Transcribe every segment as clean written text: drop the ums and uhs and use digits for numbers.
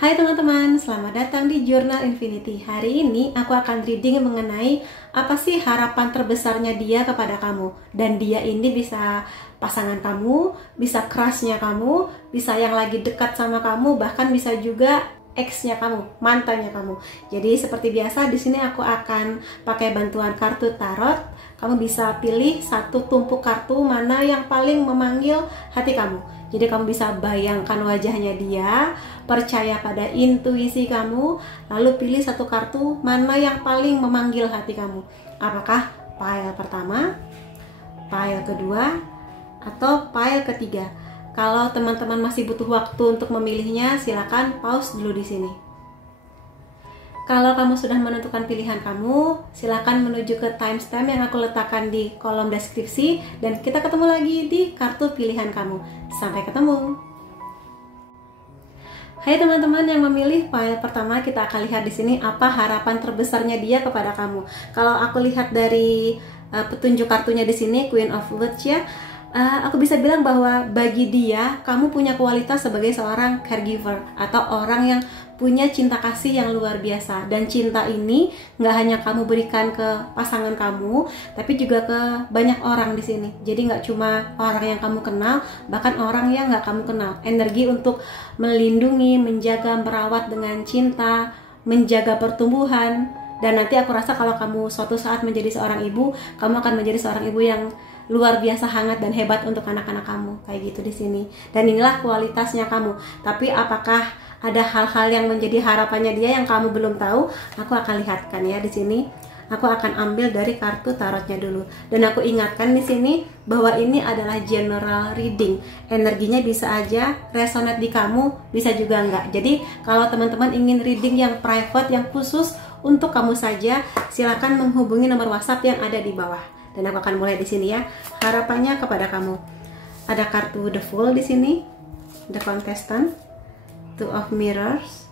Hai teman-teman, selamat datang di Jurnal Infinity. Hari ini aku akan reading mengenai apa sih harapan terbesarnya dia kepada kamu. Dan dia ini bisa pasangan kamu, bisa crushnya kamu, bisa yang lagi dekat sama kamu, bahkan bisa juga ex-nya kamu, mantannya kamu. Jadi seperti biasa di sini aku akan pakai bantuan kartu tarot. Kamu bisa pilih satu tumpuk kartu mana yang paling memanggil hati kamu. Jadi kamu bisa bayangkan wajahnya dia, percaya pada intuisi kamu, lalu pilih satu kartu mana yang paling memanggil hati kamu. Apakah pile pertama, pile kedua, atau pile ketiga? Kalau teman-teman masih butuh waktu untuk memilihnya, silakan pause dulu di sini. Kalau kamu sudah menentukan pilihan kamu, silakan menuju ke timestamp yang aku letakkan di kolom deskripsi dan kita ketemu lagi di kartu pilihan kamu. Sampai ketemu. Hai teman-teman yang memilih file pertama, kita akan lihat di sini apa harapan terbesarnya dia kepada kamu. Kalau aku lihat dari petunjuk kartunya di sini, Queen of Wands ya. Aku bisa bilang bahwa bagi dia, kamu punya kualitas sebagai seorang caregiver atau orang yang punya cinta kasih yang luar biasa. Dan cinta ini nggak hanya kamu berikan ke pasangan kamu, tapi juga ke banyak orang di sini. Jadi nggak cuma orang yang kamu kenal, bahkan orang yang nggak kamu kenal. Energi untuk melindungi, menjaga, merawat dengan cinta, menjaga pertumbuhan. Dan nanti aku rasa kalau kamu suatu saat menjadi seorang ibu, kamu akan menjadi seorang ibu yang luar biasa hangat dan hebat untuk anak-anak kamu, kayak gitu di sini. Dan inilah kualitasnya kamu. Tapi apakah ada hal-hal yang menjadi harapannya dia yang kamu belum tahu? Aku akan lihatkan ya di sini. Aku akan ambil dari kartu tarotnya dulu. Dan aku ingatkan di sini bahwa ini adalah general reading. Energinya bisa aja resonate di kamu, bisa juga enggak. Jadi kalau teman-teman ingin reading yang private, yang khusus untuk kamu saja, silakan menghubungi nomor WhatsApp yang ada di bawah. Dan aku akan mulai di sini ya. Harapannya kepada kamu. Ada kartu The Fool di sini, The Contestant, Two of Mirrors,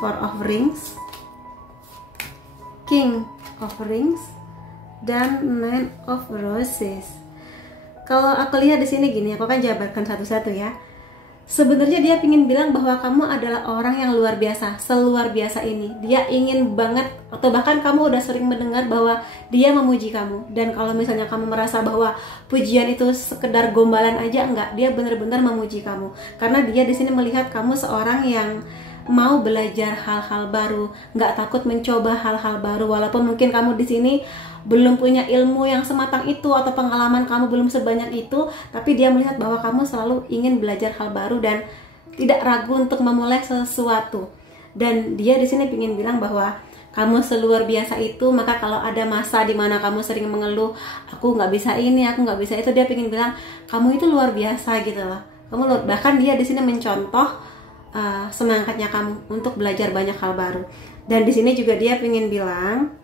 Four of Rings, King of Rings, dan Nine of Roses. Kalau aku lihat di sini gini, aku akan jabarkan satu-satu ya. Sebenarnya dia ingin bilang bahwa kamu adalah orang yang luar biasa, seluar biasa ini. Dia ingin banget, atau bahkan kamu udah sering mendengar bahwa dia memuji kamu. Dan kalau misalnya kamu merasa bahwa pujian itu sekedar gombalan aja, enggak, dia benar-benar memuji kamu. Karena dia di sini melihat kamu seorang yang mau belajar hal-hal baru, nggak takut mencoba hal-hal baru. Walaupun mungkin kamu di sini belum punya ilmu yang sematang itu atau pengalaman kamu belum sebanyak itu, tapi dia melihat bahwa kamu selalu ingin belajar hal baru dan tidak ragu untuk memulai sesuatu. Dan dia di sini ingin bilang bahwa kamu seluar biasa itu. Maka kalau ada masa di mana kamu sering mengeluh, aku nggak bisa ini, aku nggak bisa itu, dia ingin bilang kamu itu luar biasa gitu loh. Bahkan dia di sini mencontoh semangatnya kamu untuk belajar banyak hal baru. Dan di sini juga dia ingin bilang,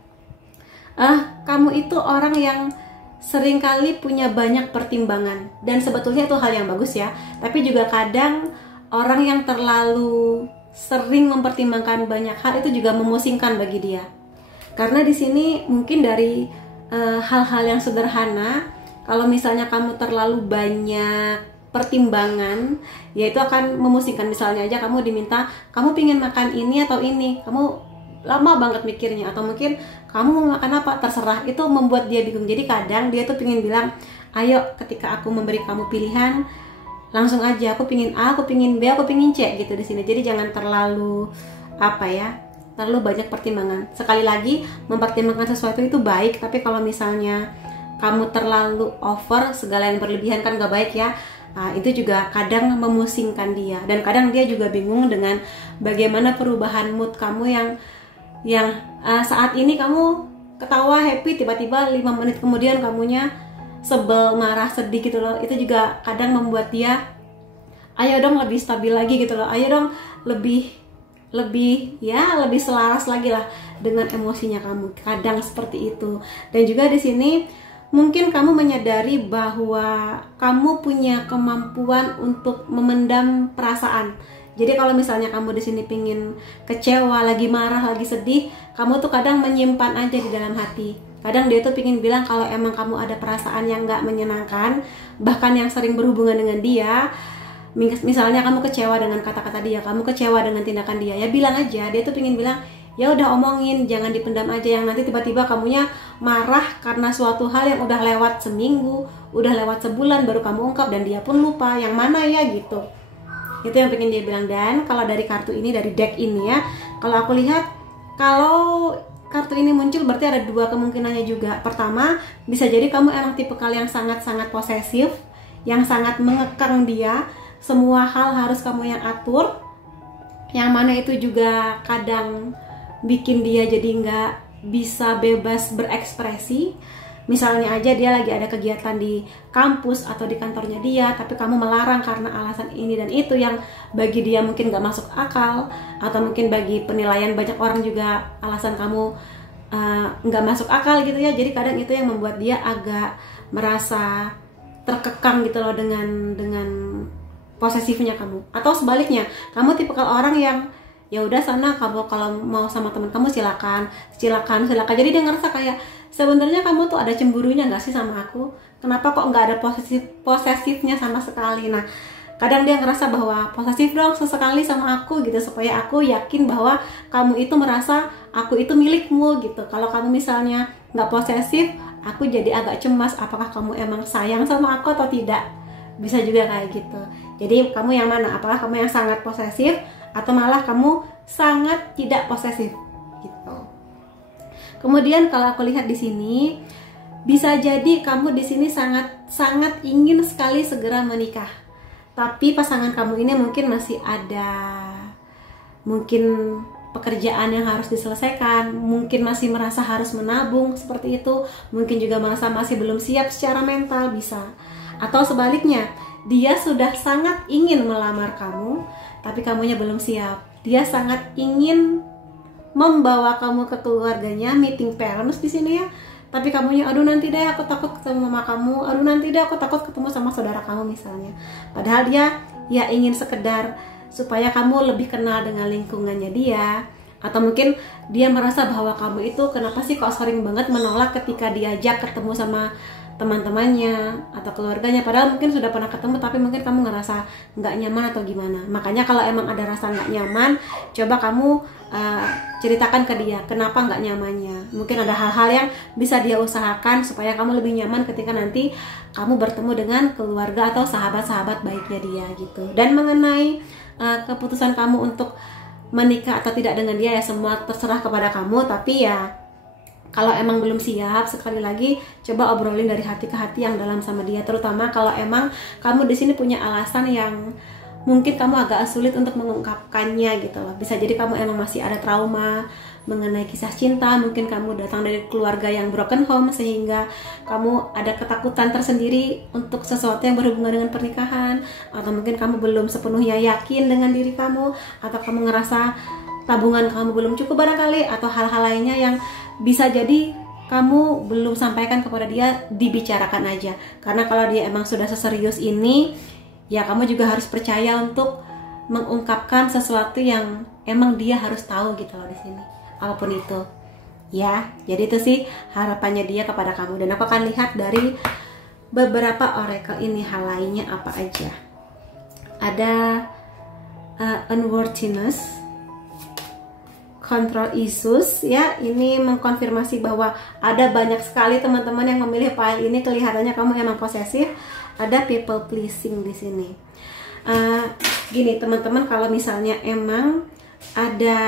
kamu itu orang yang seringkali punya banyak pertimbangan. Dan sebetulnya itu hal yang bagus ya. Tapi juga kadang orang yang terlalu sering mempertimbangkan banyak hal itu juga memusingkan bagi dia. Karena di sini mungkin dari hal-hal yang sederhana, kalau misalnya kamu terlalu banyak pertimbangan, ya itu akan memusingkan. Misalnya aja kamu diminta, kamu pingin makan ini atau ini, kamu lama banget mikirnya, atau mungkin kamu mau makan apa, terserah, itu membuat dia bingung. Jadi kadang dia tuh pingin bilang, ayo ketika aku memberi kamu pilihan, langsung aja, aku pingin A, aku pingin B, aku pingin C gitu di sini. Jadi jangan terlalu terlalu banyak pertimbangan. Sekali lagi, mempertimbangkan sesuatu itu baik, tapi kalau misalnya kamu terlalu over, segala yang berlebihan kan gak baik ya. Itu juga kadang memusingkan dia. Dan kadang dia juga bingung dengan bagaimana perubahan mood kamu yang saat ini kamu ketawa happy, tiba-tiba 5 menit kemudian kamunya sebel, marah, sedih gitu loh. Itu juga kadang membuat dia, ayo dong lebih stabil lagi gitu loh, ayo dong lebih selaras lagi lah dengan emosinya kamu. Kadang seperti itu. Dan juga di sini mungkin kamu menyadari bahwa kamu punya kemampuan untuk memendam perasaan. Jadi kalau misalnya kamu di sini pingin kecewa, lagi marah, lagi sedih, kamu tuh kadang menyimpan aja di dalam hati. Kadang dia tuh pingin bilang kalau emang kamu ada perasaan yang nggak menyenangkan, bahkan yang sering berhubungan dengan dia, misalnya kamu kecewa dengan kata-kata dia, kamu kecewa dengan tindakan dia, ya bilang aja. Dia tuh pengen bilang, ya udah omongin, jangan dipendam aja, yang nanti tiba-tiba kamunya marah karena suatu hal yang udah lewat seminggu, udah lewat sebulan baru kamu ungkap dan dia pun lupa yang mana ya gitu. Itu yang pengen dia bilang. Dan kalau dari kartu ini, dari deck ini ya, kalau aku lihat, kalau kartu ini muncul berarti ada dua kemungkinannya juga. Pertama, bisa jadi kamu emang tipe kalian yang sangat-sangat posesif, yang sangat mengekang dia, semua hal harus kamu yang atur, yang mana itu juga kadang bikin dia jadi nggak bisa bebas berekspresi. Misalnya aja dia lagi ada kegiatan di kampus atau di kantornya dia, tapi kamu melarang karena alasan ini dan itu yang bagi dia mungkin nggak masuk akal, atau mungkin bagi penilaian banyak orang juga alasan kamu nggak masuk akal gitu ya. Jadi kadang itu yang membuat dia agak merasa terkekang gitu loh dengan posesifnya kamu. Atau sebaliknya, kamu tipikal orang yang ya udah sana, kamu kalau mau sama teman kamu silakan. Jadi dia ngerasa kayak sebenarnya kamu tuh ada cemburunya nggak sih sama aku? Kenapa kok nggak ada posesifnya sama sekali? Nah, kadang dia ngerasa bahwa posesif dong sesekali sama aku gitu, supaya aku yakin bahwa kamu itu merasa aku itu milikmu gitu. Kalau kamu misalnya nggak posesif, aku jadi agak cemas apakah kamu emang sayang sama aku atau tidak. Bisa juga kayak gitu. Jadi kamu yang mana? Apakah kamu yang sangat posesif atau malah kamu sangat tidak posesif gitu. Kemudian kalau aku lihat di sini, bisa jadi kamu di sini sangat ingin sekali segera menikah. Tapi pasangan kamu ini mungkin masih ada mungkin pekerjaan yang harus diselesaikan, mungkin masih merasa harus menabung seperti itu, mungkin juga merasa masih belum siap secara mental, bisa. Atau sebaliknya, dia sudah sangat ingin melamar kamu, tapi kamunya belum siap. Dia sangat ingin membawa kamu ke keluarganya, meeting parents di sini ya. Tapi kamunya, aduh nanti deh aku takut ketemu sama kamu, aduh nanti deh aku takut ketemu sama saudara kamu misalnya. Padahal dia ya ingin sekedar supaya kamu lebih kenal dengan lingkungannya dia. Atau mungkin dia merasa bahwa kamu itu kenapa sih kok sering banget menolak ketika diajak ketemu sama teman-temannya atau keluarganya, padahal mungkin sudah pernah ketemu tapi mungkin kamu ngerasa nggak nyaman atau gimana. Makanya kalau emang ada rasa nggak nyaman, coba kamu ceritakan ke dia kenapa nggak nyamannya. Mungkin ada hal-hal yang bisa dia usahakan supaya kamu lebih nyaman ketika nanti kamu bertemu dengan keluarga atau sahabat-sahabat baiknya dia gitu. Dan mengenai keputusan kamu untuk menikah atau tidak dengan dia ya semua terserah kepada kamu. Tapi ya kalau emang belum siap, sekali lagi coba obrolin dari hati ke hati yang dalam sama dia. Terutama kalau emang kamu di sini punya alasan yang mungkin kamu agak sulit untuk mengungkapkannya gitu loh. Bisa jadi kamu emang masih ada trauma mengenai kisah cinta, mungkin kamu datang dari keluarga yang broken home sehingga kamu ada ketakutan tersendiri untuk sesuatu yang berhubungan dengan pernikahan, atau mungkin kamu belum sepenuhnya yakin dengan diri kamu, atau kamu ngerasa tabungan kamu belum cukup barangkali, atau hal-hal lainnya yang bisa jadi kamu belum sampaikan kepada dia. Dibicarakan aja, karena kalau dia emang sudah seserius ini, ya kamu juga harus percaya untuk mengungkapkan sesuatu yang emang dia harus tahu gitu loh di sini, apapun itu ya. Jadi itu sih harapannya dia kepada kamu. Dan aku akan lihat dari beberapa oracle ini hal lainnya apa aja. Ada unworthiness, control issues ya. Ini mengkonfirmasi bahwa ada banyak sekali teman-teman yang memilih file ini, kelihatannya kamu emang posesif. Ada people pleasing di sini. Gini teman-teman, kalau misalnya emang ada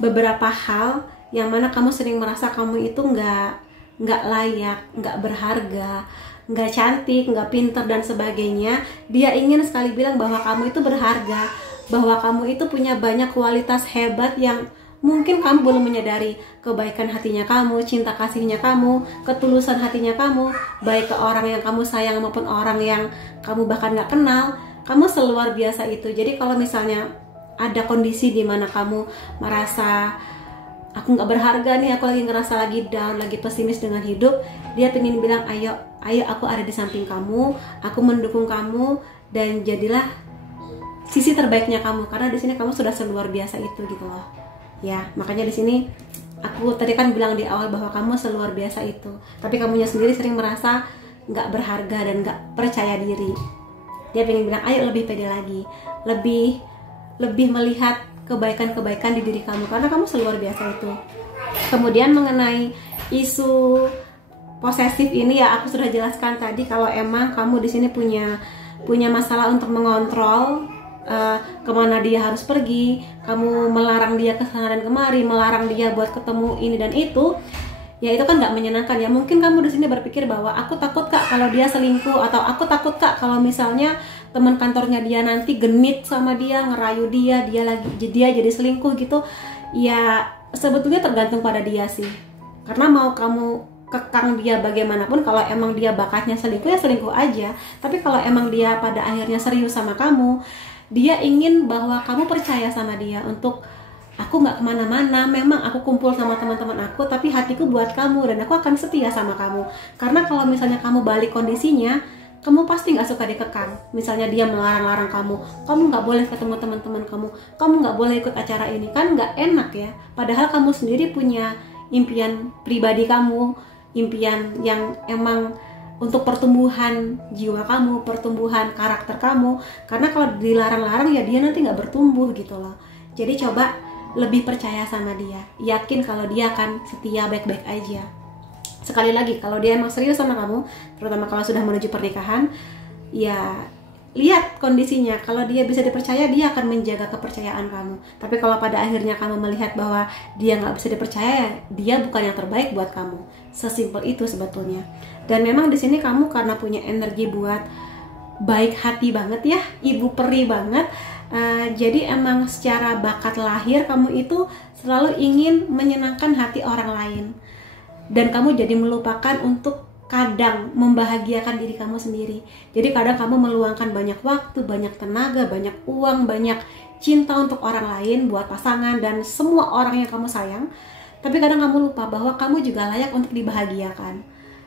beberapa hal yang mana kamu sering merasa kamu itu nggak layak, nggak berharga, nggak cantik, nggak pinter dan sebagainya, dia ingin sekali bilang bahwa kamu itu berharga, bahwa kamu itu punya banyak kualitas hebat yang mungkin kamu belum menyadari. Kebaikan hatinya kamu, cinta kasihnya kamu, ketulusan hatinya kamu, baik ke orang yang kamu sayang maupun orang yang kamu bahkan gak kenal, kamu seluar biasa itu. Jadi kalau misalnya ada kondisi di mana kamu merasa aku gak berharga nih, aku lagi ngerasa lagi down, lagi pesimis dengan hidup, dia pengen bilang ayo aku ada di samping kamu, aku mendukung kamu, dan jadilah sisi terbaiknya kamu, karena di sini kamu sudah seluar biasa itu gitu loh. Ya, makanya di sini aku tadi kan bilang di awal bahwa kamu seluar biasa itu, tapi kamunya sendiri sering merasa nggak berharga dan nggak percaya diri. Dia pengen bilang, ayo lebih pede lagi, lebih melihat kebaikan-kebaikan di diri kamu, karena kamu seluar biasa itu. Kemudian mengenai isu posesif ini ya, aku sudah jelaskan tadi kalau emang kamu di sini punya masalah untuk mengontrol kemana dia harus pergi, kamu melarang dia ke sana dan kemari, melarang dia buat ketemu ini dan itu, ya itu kan nggak menyenangkan ya. Mungkin kamu di sini berpikir bahwa aku takut kak kalau dia selingkuh, atau aku takut kak kalau misalnya teman kantornya dia nanti genit sama dia, ngerayu dia jadi selingkuh gitu. Ya sebetulnya tergantung pada dia sih, karena mau kamu kekang dia bagaimanapun, kalau emang dia bakatnya selingkuh ya selingkuh aja. Tapi kalau emang dia pada akhirnya serius sama kamu, dia ingin bahwa kamu percaya sama dia untuk, aku nggak kemana-mana, memang aku kumpul sama teman-teman aku, tapi hatiku buat kamu dan aku akan setia sama kamu. Karena kalau misalnya kamu balik kondisinya, kamu pasti nggak suka dikekang. Misalnya dia melarang-larang kamu nggak boleh ketemu teman-teman kamu nggak boleh ikut acara ini, kan nggak enak ya. Padahal kamu sendiri punya impian pribadi kamu, impian yang emang untuk pertumbuhan jiwa kamu, pertumbuhan karakter kamu. Karena kalau dilarang-larang ya dia nanti nggak bertumbuh gitu loh. Jadi coba lebih percaya sama dia, yakin kalau dia akan setia baik-baik aja. Sekali lagi, kalau dia emang serius sama kamu, terutama kalau sudah menuju pernikahan, ya lihat kondisinya. Kalau dia bisa dipercaya, dia akan menjaga kepercayaan kamu. Tapi kalau pada akhirnya kamu melihat bahwa dia nggak bisa dipercaya, dia bukan yang terbaik buat kamu. Sesimpel itu sebetulnya. Dan memang di sini kamu karena punya energi buat baik hati banget ya, ibu peri banget. Jadi emang secara bakat lahir kamu itu selalu ingin menyenangkan hati orang lain. Dan kamu jadi melupakan untuk kadang membahagiakan diri kamu sendiri. Jadi kadang kamu meluangkan banyak waktu, banyak tenaga, banyak uang, banyak cinta untuk orang lain, buat pasangan dan semua orang yang kamu sayang. Tapi kadang kamu lupa bahwa kamu juga layak untuk dibahagiakan.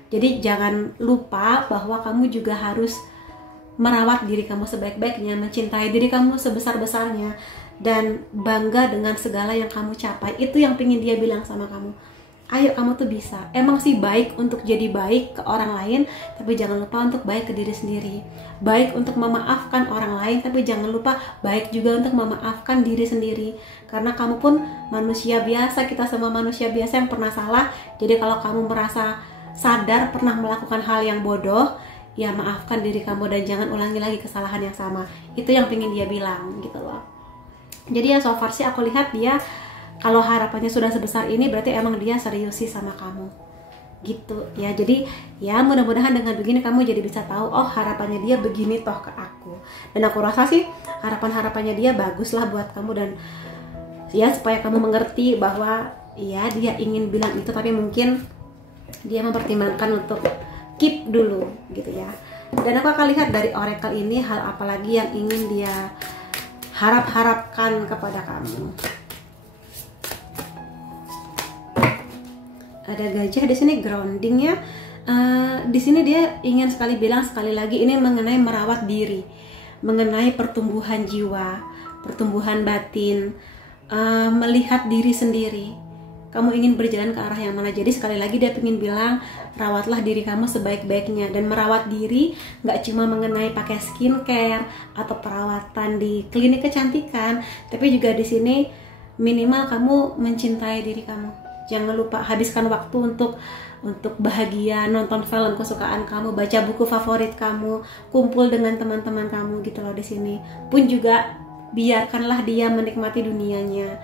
Jadi jangan lupa bahwa kamu juga harus merawat diri kamu sebaik-baiknya, mencintai diri kamu sebesar-besarnya, dan bangga dengan segala yang kamu capai. Itu yang pengen dia bilang sama kamu. Ayo, kamu tuh bisa. Emang sih baik untuk jadi baik ke orang lain, tapi jangan lupa untuk baik ke diri sendiri. Baik untuk memaafkan orang lain, tapi jangan lupa baik juga untuk memaafkan diri sendiri. Karena kamu pun manusia biasa, kita semua manusia biasa yang pernah salah. Jadi kalau kamu merasa sadar pernah melakukan hal yang bodoh, ya maafkan diri kamu dan jangan ulangi lagi kesalahan yang sama. Itu yang pengen dia bilang gitu loh. Jadi ya so far sih aku lihat dia, kalau harapannya sudah sebesar ini berarti emang dia serius sih sama kamu gitu ya. Jadi ya mudah-mudahan dengan begini kamu jadi bisa tahu, oh harapannya dia begini toh ke aku. Dan aku rasa sih harapannya dia bagus lah buat kamu, dan ya supaya kamu mengerti bahwa ya dia ingin bilang itu, tapi mungkin dia mempertimbangkan untuk keep dulu gitu ya. Dan aku akan lihat dari oracle ini hal apa lagi yang ingin dia harapkan kepada kamu. Ada gajah di sini, grounding ya. Di sini dia ingin sekali bilang sekali lagi ini mengenai merawat diri, mengenai pertumbuhan jiwa, pertumbuhan batin, melihat diri sendiri. Kamu ingin berjalan ke arah yang mana? Jadi sekali lagi dia ingin bilang, rawatlah diri kamu sebaik-baiknya. Dan merawat diri nggak cuma mengenai pakai skincare atau perawatan di klinik kecantikan, tapi juga di sini minimal kamu mencintai diri kamu. Jangan lupa habiskan waktu untuk bahagia, nonton film kesukaan kamu, baca buku favorit kamu, kumpul dengan teman-teman kamu gitu loh di sini. Pun juga biarkanlah dia menikmati dunianya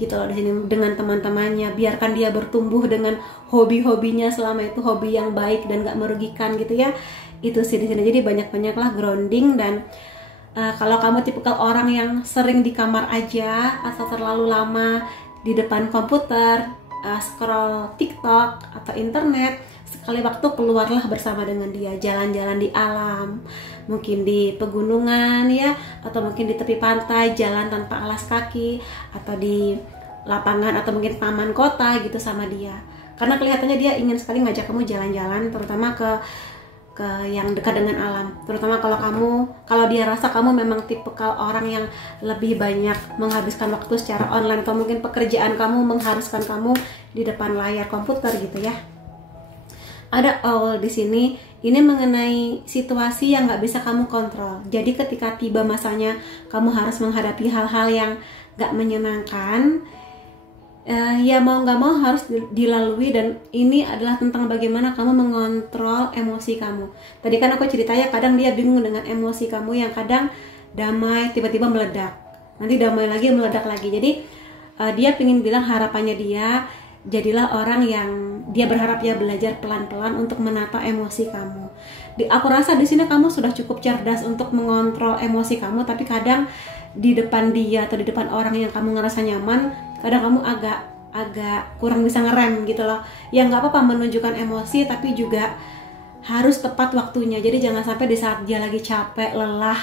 gitu loh di sini dengan teman-temannya. Biarkan dia bertumbuh dengan hobi-hobinya selama itu hobi yang baik dan gak merugikan gitu ya. Itu sih di sini. Jadi banyak-banyaklah grounding. Dan kalau kamu tipikal orang yang sering di kamar aja atau terlalu lama di depan komputer, scroll TikTok atau internet, sekali waktu keluarlah bersama dengan dia, jalan-jalan di alam, mungkin di pegunungan ya, atau mungkin di tepi pantai, jalan tanpa alas kaki, atau di lapangan atau mungkin taman kota gitu sama dia. Karena kelihatannya dia ingin sekali ngajak kamu jalan-jalan, terutama ke yang dekat dengan alam. Terutama kalau dia rasa kamu memang tipikal orang yang lebih banyak menghabiskan waktu secara online, atau mungkin pekerjaan kamu mengharuskan kamu di depan layar komputer gitu ya. ada all di sini. Ini mengenai situasi yang nggak bisa kamu kontrol. Jadi ketika tiba masanya kamu harus menghadapi hal-hal yang nggak menyenangkan, ya mau nggak mau harus dilalui, dan ini adalah tentang bagaimana kamu mengontrol emosi kamu. Tadi kan aku ceritanya kadang dia bingung dengan emosi kamu yang kadang damai tiba-tiba meledak, nanti damai lagi meledak lagi. Jadi dia ingin bilang harapannya dia, jadilah orang yang dia berharap ya belajar pelan-pelan untuk menata emosi kamu. Aku rasa di sini kamu sudah cukup cerdas untuk mengontrol emosi kamu, tapi kadang di depan dia atau di depan orang yang kamu ngerasa nyaman, kadang kamu agak kurang bisa ngerem gitu loh. Ya nggak apa-apa menunjukkan emosi, tapi juga harus tepat waktunya. Jadi jangan sampai di saat dia lagi capek, lelah,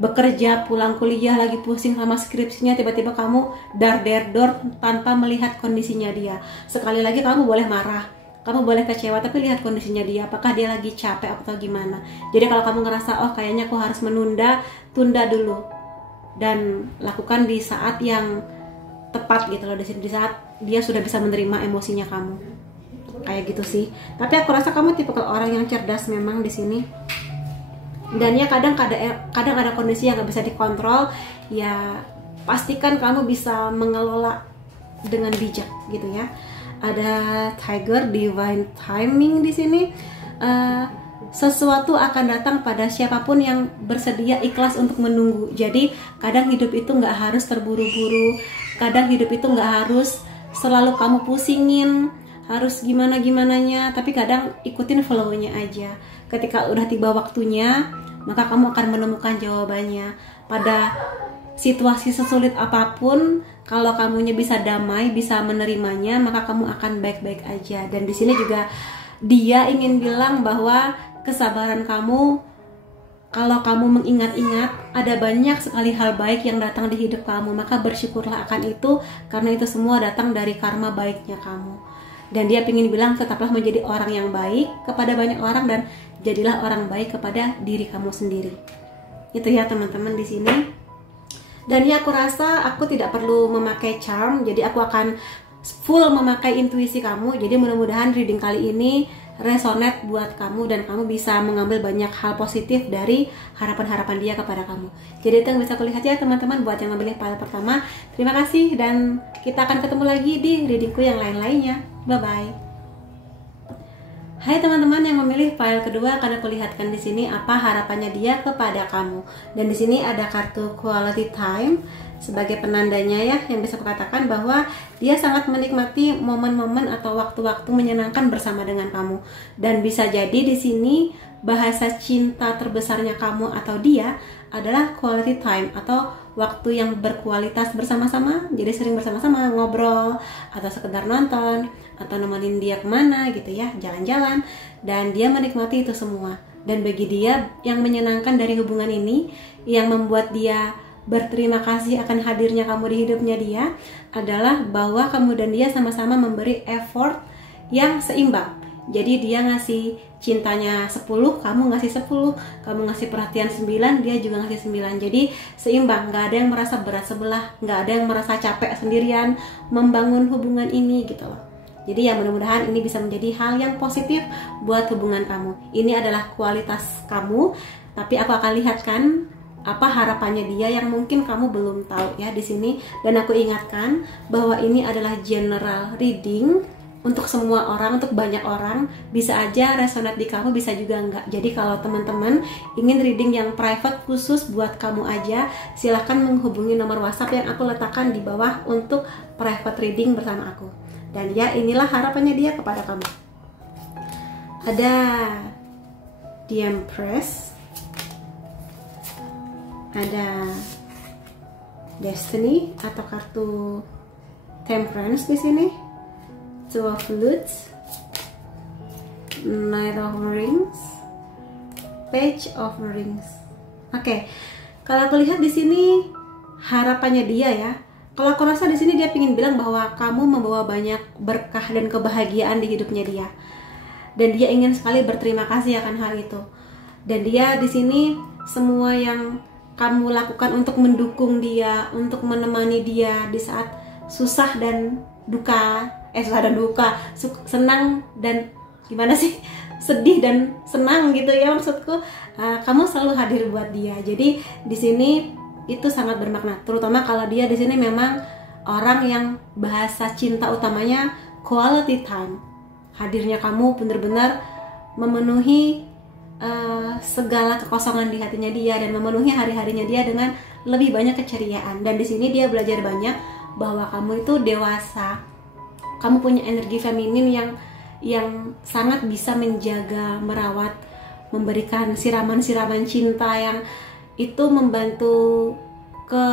bekerja, pulang kuliah, lagi pusing sama skripsinya, tiba-tiba kamu dar-der-dor tanpa melihat kondisinya dia. Sekali lagi kamu boleh marah, kamu boleh kecewa, tapi lihat kondisinya dia, apakah dia lagi capek atau gimana. Jadi kalau kamu ngerasa oh kayaknya aku harus menunda, tunda dulu dan lakukan di saat yang tepat gitu loh, di saat dia sudah bisa menerima emosinya kamu. Kayak gitu sih. Tapi aku rasa kamu tipe orang yang cerdas memang di sini. Dan ya kadang ada kondisi yang nggak bisa dikontrol, ya pastikan kamu bisa mengelola dengan bijak gitu ya. Ada Tiger, Divine Timing di sini. Sesuatu akan datang pada siapapun yang bersedia ikhlas untuk menunggu. Jadi kadang hidup itu nggak harus terburu-buru, kadang hidup itu nggak harus selalu kamu pusingin, harus gimana-gimananya, tapi kadang ikutin flow-nya aja. Ketika udah tiba waktunya, maka kamu akan menemukan jawabannya. Pada situasi sesulit apapun, kalau kamunya bisa damai, bisa menerimanya, maka kamu akan baik-baik aja. Dan di sini juga dia ingin bilang bahwa kesabaran kamu, kalau kamu mengingat-ingat ada banyak sekali hal baik yang datang di hidup kamu, maka bersyukurlah akan itu, karena itu semua datang dari karma baiknya kamu. Dan dia ingin bilang tetaplah menjadi orang yang baik kepada banyak orang, dan jadilah orang baik kepada diri kamu sendiri. Itu ya teman-teman di sini. Dan ya aku rasa aku tidak perlu memakai charm, jadi aku akan full memakai intuisi kamu. Jadi mudah-mudahan reading kali ini resonate buat kamu dan kamu bisa mengambil banyak hal positif dari harapan-harapan dia kepada kamu. Jadi itu yang bisa aku lihat ya teman-teman buat yang memilih file pertama. Terima kasih dan kita akan ketemu lagi di readingku yang lain-lainnya. Bye-bye. Hai teman-teman yang memilih file kedua, akan aku lihatkan di sini apa harapannya dia kepada kamu. Dan di sini ada kartu Quality Time sebagai penandanya ya, yang bisa kukatakan bahwa dia sangat menikmati momen-momen atau waktu-waktu menyenangkan bersama dengan kamu. Dan bisa jadi di sini bahasa cinta terbesarnya kamu atau dia adalah quality time atau waktu yang berkualitas bersama-sama. Jadi sering bersama-sama ngobrol atau sekedar nonton atau nemenin dia kemana gitu ya, jalan-jalan, dan dia menikmati itu semua. Dan bagi dia yang menyenangkan dari hubungan ini, yang membuat dia berterima kasih akan hadirnya kamu di hidupnya dia, adalah bahwa kamu dan dia sama-sama memberi effort yang seimbang. Jadi dia ngasih cintanya 10, kamu ngasih 10, kamu ngasih perhatian 9, dia juga ngasih 9. Jadi seimbang, nggak ada yang merasa berat sebelah, nggak ada yang merasa capek sendirian membangun hubungan ini gitu loh. Jadi ya mudah-mudahan ini bisa menjadi hal yang positif buat hubungan kamu. Ini adalah kualitas kamu, tapi aku akan lihatkan apa harapannya dia yang mungkin kamu belum tahu ya di sini. Dan aku ingatkan bahwa ini adalah general reading untuk semua orang, untuk banyak orang. Bisa aja resonate di kamu, bisa juga enggak. Jadi kalau teman-teman ingin reading yang private khusus buat kamu aja, silahkan menghubungi nomor WhatsApp yang aku letakkan di bawah untuk private reading bersama aku. Dan ya inilah harapannya dia kepada kamu. Ada The Empress, ada Destiny atau kartu Temperance di sini, Two of Flutes, Knight of Rings, Page of Rings. Oke, kalau aku lihat di sini harapannya dia ya. Kalau aku rasa di sini dia ingin bilang bahwa kamu membawa banyak berkah dan kebahagiaan di hidupnya dia. Dan dia ingin sekali berterima kasih akan hal itu. Dan dia di sini semua yang kamu lakukan untuk mendukung dia, untuk menemani dia di saat susah dan duka, susah dan duka, senang dan gimana sih? sedih dan senang gitu ya, maksudku kamu selalu hadir buat dia. Jadi di sini itu sangat bermakna, terutama kalau dia di sini memang orang yang bahasa cinta utamanya quality time. Hadirnya kamu benar-benar memenuhi segala kekosongan di hatinya dia dan memenuhi hari-harinya dia dengan lebih banyak keceriaan. Dan di sini dia belajar banyak bahwa kamu itu dewasa, kamu punya energi feminin yang sangat bisa menjaga, merawat, memberikan siraman-siraman cinta yang itu membantu ke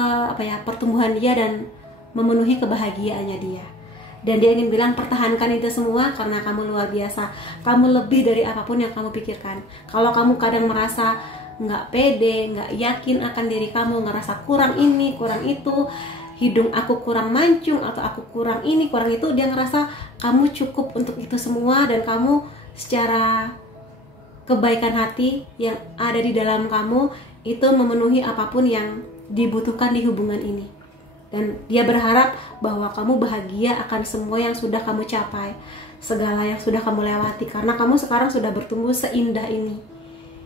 pertumbuhan dia dan memenuhi kebahagiaannya dia. Dan dia ingin bilang, pertahankan itu semua karena kamu luar biasa. Kamu lebih dari apapun yang kamu pikirkan. Kalau kamu kadang merasa nggak pede, nggak yakin akan diri kamu, ngerasa kurang ini, kurang itu, hidung aku kurang mancung, atau aku kurang ini, kurang itu, dia ngerasa kamu cukup untuk itu semua. Dan kamu secara kebaikan hati yang ada di dalam kamu itu memenuhi apapun yang dibutuhkan di hubungan ini. Dan dia berharap bahwa kamu bahagia akan semua yang sudah kamu capai, segala yang sudah kamu lewati, karena kamu sekarang sudah bertumbuh seindah ini.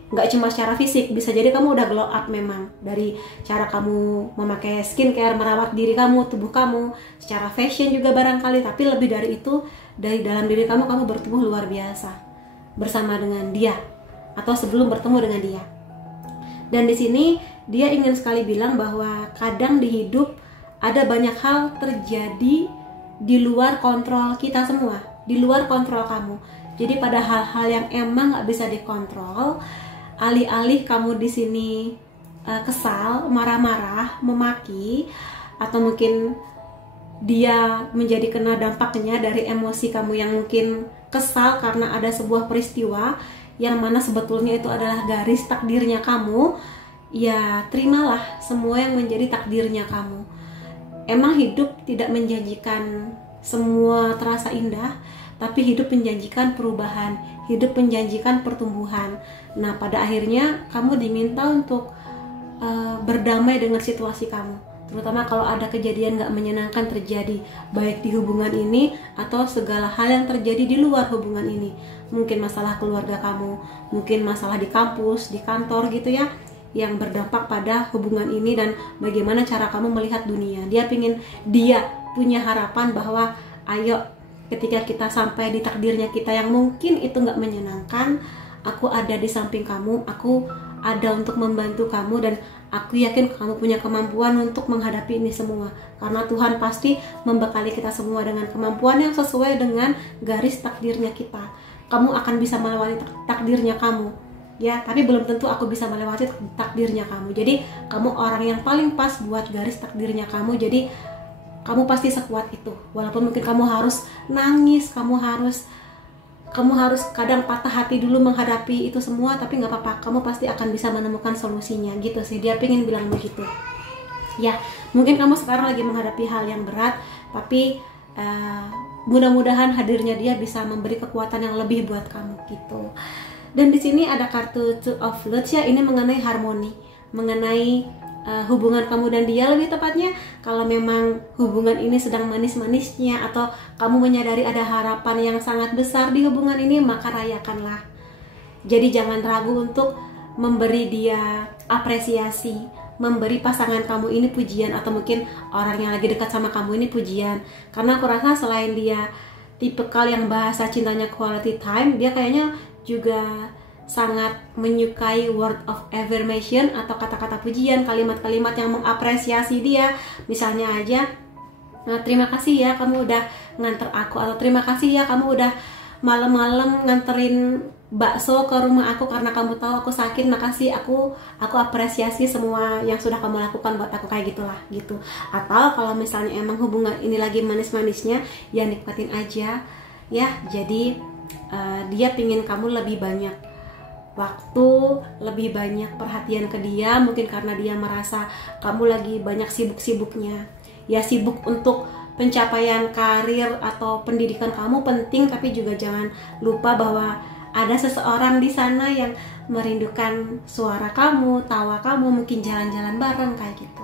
Nggak cuma secara fisik, bisa jadi kamu udah glow up memang, dari cara kamu memakai skincare, merawat diri kamu, tubuh kamu, secara fashion juga barangkali, tapi lebih dari itu, dari dalam diri kamu bertumbuh luar biasa bersama dengan dia atau sebelum bertemu dengan dia. Dan di sini dia ingin sekali bilang bahwa kadang di hidup ada banyak hal terjadi di luar kontrol kita semua, di luar kontrol kamu. Jadi pada hal-hal yang emang nggak bisa dikontrol, alih-alih kamu di sini kesal, marah-marah, memaki, atau mungkin dia menjadi kena dampaknya dari emosi kamu yang mungkin kesal karena ada sebuah peristiwa yang mana sebetulnya itu adalah garis takdirnya kamu, ya terimalah semua yang menjadi takdirnya kamu. Emang hidup tidak menjanjikan semua terasa indah, tapi hidup menjanjikan perubahan, hidup menjanjikan pertumbuhan. Nah, pada akhirnya kamu diminta untuk berdamai dengan situasi kamu, terutama kalau ada kejadian gak menyenangkan terjadi, baik di hubungan ini atau segala hal yang terjadi di luar hubungan ini. Mungkin masalah keluarga kamu, mungkin masalah di kampus, di kantor gitu ya, yang berdampak pada hubungan ini dan bagaimana cara kamu melihat dunia. Dia punya harapan bahwa ayo, ketika kita sampai di takdirnya kita yang mungkin itu gak menyenangkan, aku ada di samping kamu, aku ada untuk membantu kamu, dan aku yakin kamu punya kemampuan untuk menghadapi ini semua, karena Tuhan pasti membekali kita semua dengan kemampuan yang sesuai dengan garis takdirnya kita. Kamu akan bisa melewati takdirnya kamu, ya, tapi belum tentu aku bisa melewati takdirnya kamu. Jadi kamu orang yang paling pas buat garis takdirnya kamu. Jadi kamu pasti sekuat itu, walaupun mungkin kamu harus nangis, kamu harus kadang patah hati dulu menghadapi itu semua, tapi nggak apa-apa, kamu pasti akan bisa menemukan solusinya gitu sih. Dia pengen bilang begitu ya. Mungkin kamu sekarang lagi menghadapi hal yang berat, tapi mudah-mudahan hadirnya dia bisa memberi kekuatan yang lebih buat kamu gitu. Dan di sini ada kartu Two of Flutes ya, ini mengenai harmoni, mengenai hubungan kamu dan dia, lebih tepatnya kalau memang hubungan ini sedang manis-manisnya atau kamu menyadari ada harapan yang sangat besar di hubungan ini, maka rayakanlah. Jadi jangan ragu untuk memberi dia apresiasi, memberi pasangan kamu ini pujian, atau mungkin orang yang lagi dekat sama kamu ini pujian. Karena aku rasa selain dia tipikal yang bahasa cintanya quality time, dia kayaknya juga sangat menyukai word of affirmation atau kata-kata pujian, kalimat-kalimat yang mengapresiasi dia. Misalnya aja, terima kasih ya kamu udah nganter aku, atau terima kasih ya kamu udah malam-malam nganterin bakso ke rumah aku karena kamu tahu aku sakit, makasih, aku apresiasi semua yang sudah kamu lakukan buat aku, kayak gitulah gitu. Atau kalau misalnya emang hubungan ini lagi manis-manisnya, ya nikmatin aja ya. Jadi dia pingin kamu lebih banyak waktu, lebih banyak perhatian ke dia, mungkin karena dia merasa kamu lagi banyak sibuk-sibuknya. Ya sibuk untuk pencapaian karir atau pendidikan kamu penting, tapi juga jangan lupa bahwa ada seseorang di sana yang merindukan suara kamu, tawa kamu, mungkin jalan-jalan bareng kayak gitu.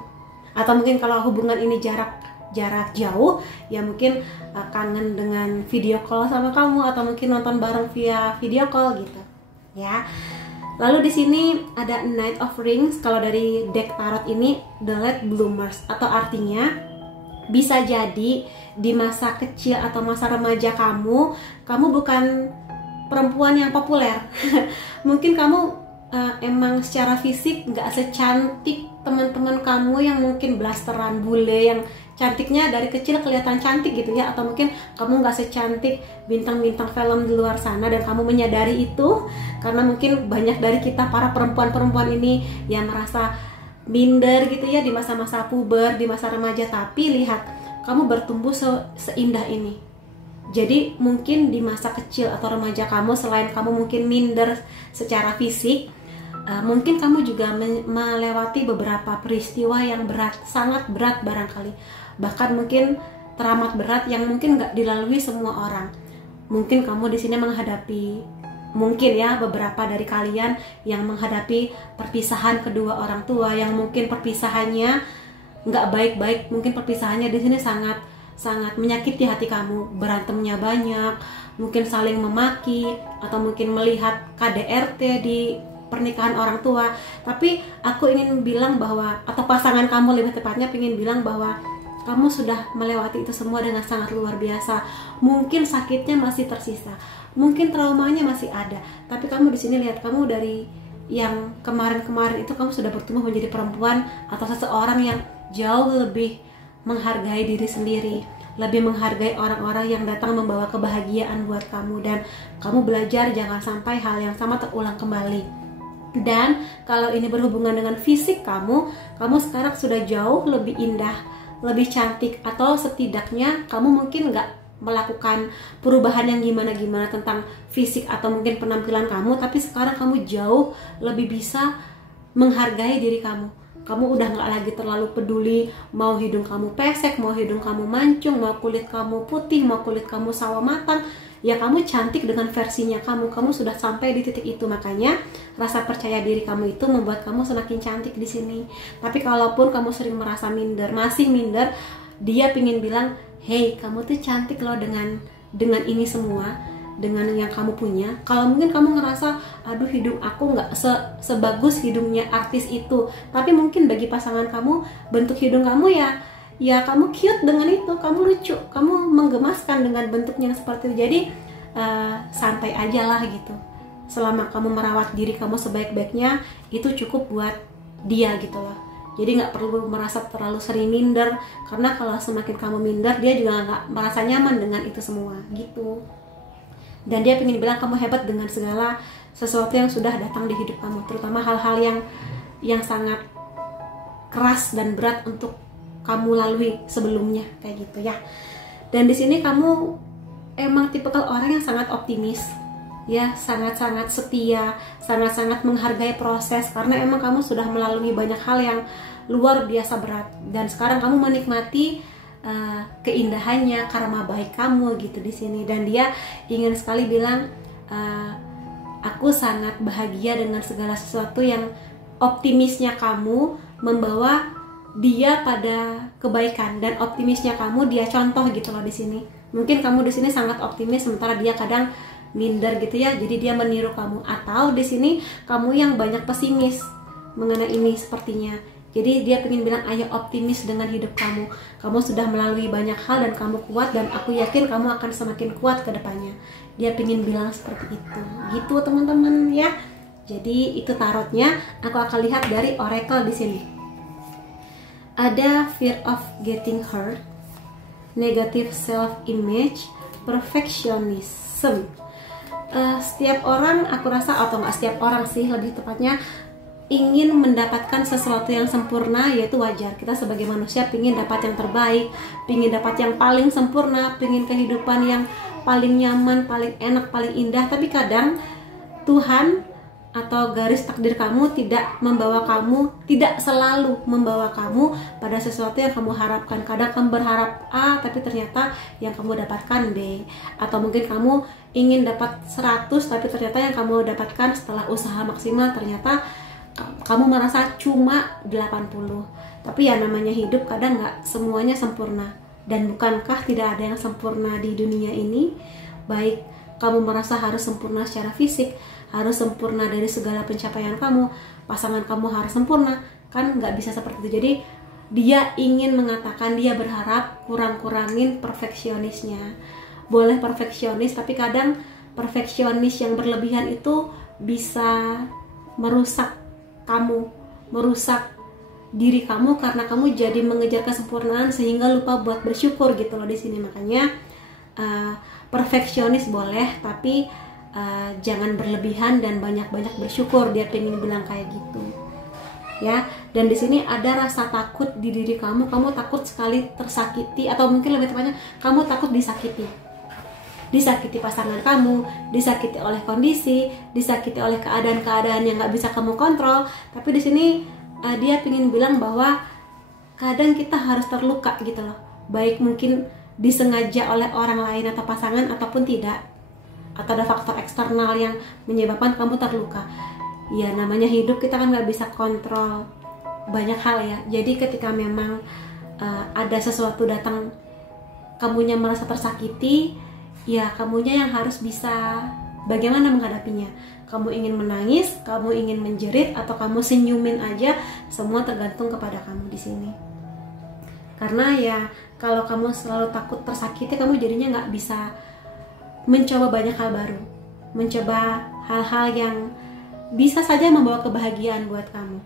Atau mungkin kalau hubungan ini jarak jarak jauh, ya mungkin kangen dengan video call sama kamu, atau mungkin nonton bareng via video call gitu ya. Lalu di sini ada Knight of Rings. Kalau dari deck tarot ini the late bloomers, atau artinya bisa jadi di masa kecil atau masa remaja kamu bukan perempuan yang populer. Mungkin kamu emang secara fisik nggak secantik teman-teman kamu yang mungkin blasteran, bule, yang cantiknya dari kecil kelihatan cantik gitu ya, atau mungkin kamu nggak secantik bintang-bintang film di luar sana dan kamu menyadari itu, karena mungkin banyak dari kita para perempuan-perempuan ini yang merasa minder gitu ya di masa-masa puber, di masa remaja. Tapi lihat, kamu bertumbuh seindah ini. Jadi mungkin di masa kecil atau remaja kamu, selain kamu mungkin minder secara fisik, mungkin kamu juga melewati beberapa peristiwa yang berat, sangat berat barangkali. Bahkan mungkin teramat berat yang mungkin nggak dilalui semua orang. Mungkin kamu di sini menghadapi, mungkin ya beberapa dari kalian yang menghadapi perpisahan kedua orang tua, yang mungkin perpisahannya nggak baik-baik, mungkin perpisahannya di sini sangat menyakiti hati kamu, berantemnya banyak, mungkin saling memaki, atau mungkin melihat KDRT di pernikahan orang tua. Tapi aku ingin bilang bahwa, atau pasangan kamu lebih tepatnya ingin bilang bahwa kamu sudah melewati itu semua dengan sangat luar biasa. Mungkin sakitnya masih tersisa, mungkin traumanya masih ada, tapi kamu di sini lihat, kamu dari yang kemarin-kemarin itu kamu sudah bertumbuh menjadi perempuan atau seseorang yang jauh lebih menghargai diri sendiri, lebih menghargai orang-orang yang datang membawa kebahagiaan buat kamu, dan kamu belajar jangan sampai hal yang sama terulang kembali. Dan kalau ini berhubungan dengan fisik kamu sekarang sudah jauh lebih indah, lebih cantik, atau setidaknya kamu mungkin nggak melakukan perubahan yang gimana-gimana tentang fisik atau mungkin penampilan kamu, tapi sekarang kamu jauh lebih bisa menghargai diri kamu. Kamu udah nggak lagi terlalu peduli mau hidung kamu pesek, mau hidung kamu mancung, mau kulit kamu putih, mau kulit kamu sawo matang. Ya kamu cantik dengan versinya kamu sudah sampai di titik itu. Makanya rasa percaya diri kamu itu membuat kamu semakin cantik di sini. Tapi kalaupun kamu sering merasa minder, masih minder, dia pingin bilang, hey, kamu tuh cantik loh dengan ini semua, dengan yang kamu punya. Kalau mungkin kamu ngerasa, aduh hidung aku nggak sebagus hidungnya artis itu, tapi mungkin bagi pasangan kamu, bentuk hidung kamu ya kamu cute dengan itu, kamu lucu, kamu menggemaskan dengan bentuknya yang seperti itu. Jadi santai aja lah gitu. Selama kamu merawat diri kamu sebaik-baiknya, itu cukup buat dia gitu loh. Jadi nggak perlu merasa terlalu sering minder, karena kalau semakin kamu minder, dia juga nggak merasa nyaman dengan itu semua gitu. Dan dia pengen bilang kamu hebat dengan segala sesuatu yang sudah datang di hidup kamu, terutama hal-hal yang sangat keras dan berat untuk kamu lalui sebelumnya, kayak gitu ya. Dan di sini kamu emang tipikal orang yang sangat optimis, ya, sangat-sangat setia, sangat-sangat menghargai proses, karena emang kamu sudah melalui banyak hal yang luar biasa berat, dan sekarang kamu menikmati keindahannya karena baik kamu gitu di sini. Dan dia ingin sekali bilang, aku sangat bahagia dengan segala sesuatu yang optimisnya kamu membawa dia pada kebaikan, dan optimisnya kamu dia contoh gitu loh di sini. Mungkin kamu di sini sangat optimis, sementara dia kadang minder gitu ya, jadi dia meniru kamu. Atau di sini kamu yang banyak pesimis mengenai ini sepertinya. Jadi dia pengen bilang, ayo optimis dengan hidup kamu. Kamu sudah melalui banyak hal dan kamu kuat, dan aku yakin kamu akan semakin kuat ke depannya. Dia pengen bilang seperti itu. Gitu teman-teman ya. Jadi itu tarotnya. Aku akan lihat dari oracle di sini. Ada fear of getting hurt, negative self-image, perfectionism. Setiap orang, aku rasa, atau nggak setiap orang sih lebih tepatnya, ingin mendapatkan sesuatu yang sempurna, yaitu wajar. Kita sebagai manusia pingin dapat yang terbaik, pingin dapat yang paling sempurna, pingin kehidupan yang paling nyaman, paling enak, paling indah. Tapi kadang Tuhan atau garis takdir kamu tidak selalu membawa kamu pada sesuatu yang kamu harapkan. Kadang kamu berharap A, tapi ternyata yang kamu dapatkan B. Atau mungkin kamu ingin dapat 100, tapi ternyata yang kamu dapatkan setelah usaha maksimal ternyata kamu merasa cuma 80. Tapi ya namanya hidup, kadang nggak semuanya sempurna. Dan bukankah tidak ada yang sempurna di dunia ini? Baik kamu merasa harus sempurna secara fisik, harus sempurna dari segala pencapaian kamu, pasangan kamu harus sempurna, kan nggak bisa seperti itu. Jadi dia ingin mengatakan, dia berharap kurang-kurangin perfeksionisnya. Boleh perfeksionis, tapi kadang perfeksionis yang berlebihan itu bisa merusak kamu, merusak diri kamu, karena kamu jadi mengejar kesempurnaan sehingga lupa buat bersyukur gitu loh di sini. Makanya perfeksionis boleh, tapi jangan berlebihan dan banyak-banyak bersyukur. Dia pengen bilang kayak gitu ya. Dan di sini ada rasa takut di diri kamu takut sekali tersakiti, atau mungkin lebih tepatnya kamu takut disakiti pasangan kamu, disakiti oleh kondisi, disakiti oleh keadaan-keadaan yang nggak bisa kamu kontrol. Tapi di sini dia ingin bilang bahwa kadang kita harus terluka gitu loh, baik mungkin disengaja oleh orang lain atau pasangan ataupun tidak, atau ada faktor eksternal yang menyebabkan kamu terluka. Ya namanya hidup, kita kan nggak bisa kontrol banyak hal ya. Jadi ketika memang ada sesuatu datang, kamunya merasa tersakiti, ya kamunya yang harus bisa bagaimana menghadapinya. Kamu ingin menangis, kamu ingin menjerit, atau kamu senyumin aja, semua tergantung kepada kamu di sini. Karena ya kalau kamu selalu takut tersakiti, kamu jadinya nggak bisa mencoba banyak hal baru, mencoba hal-hal yang bisa saja membawa kebahagiaan buat kamu.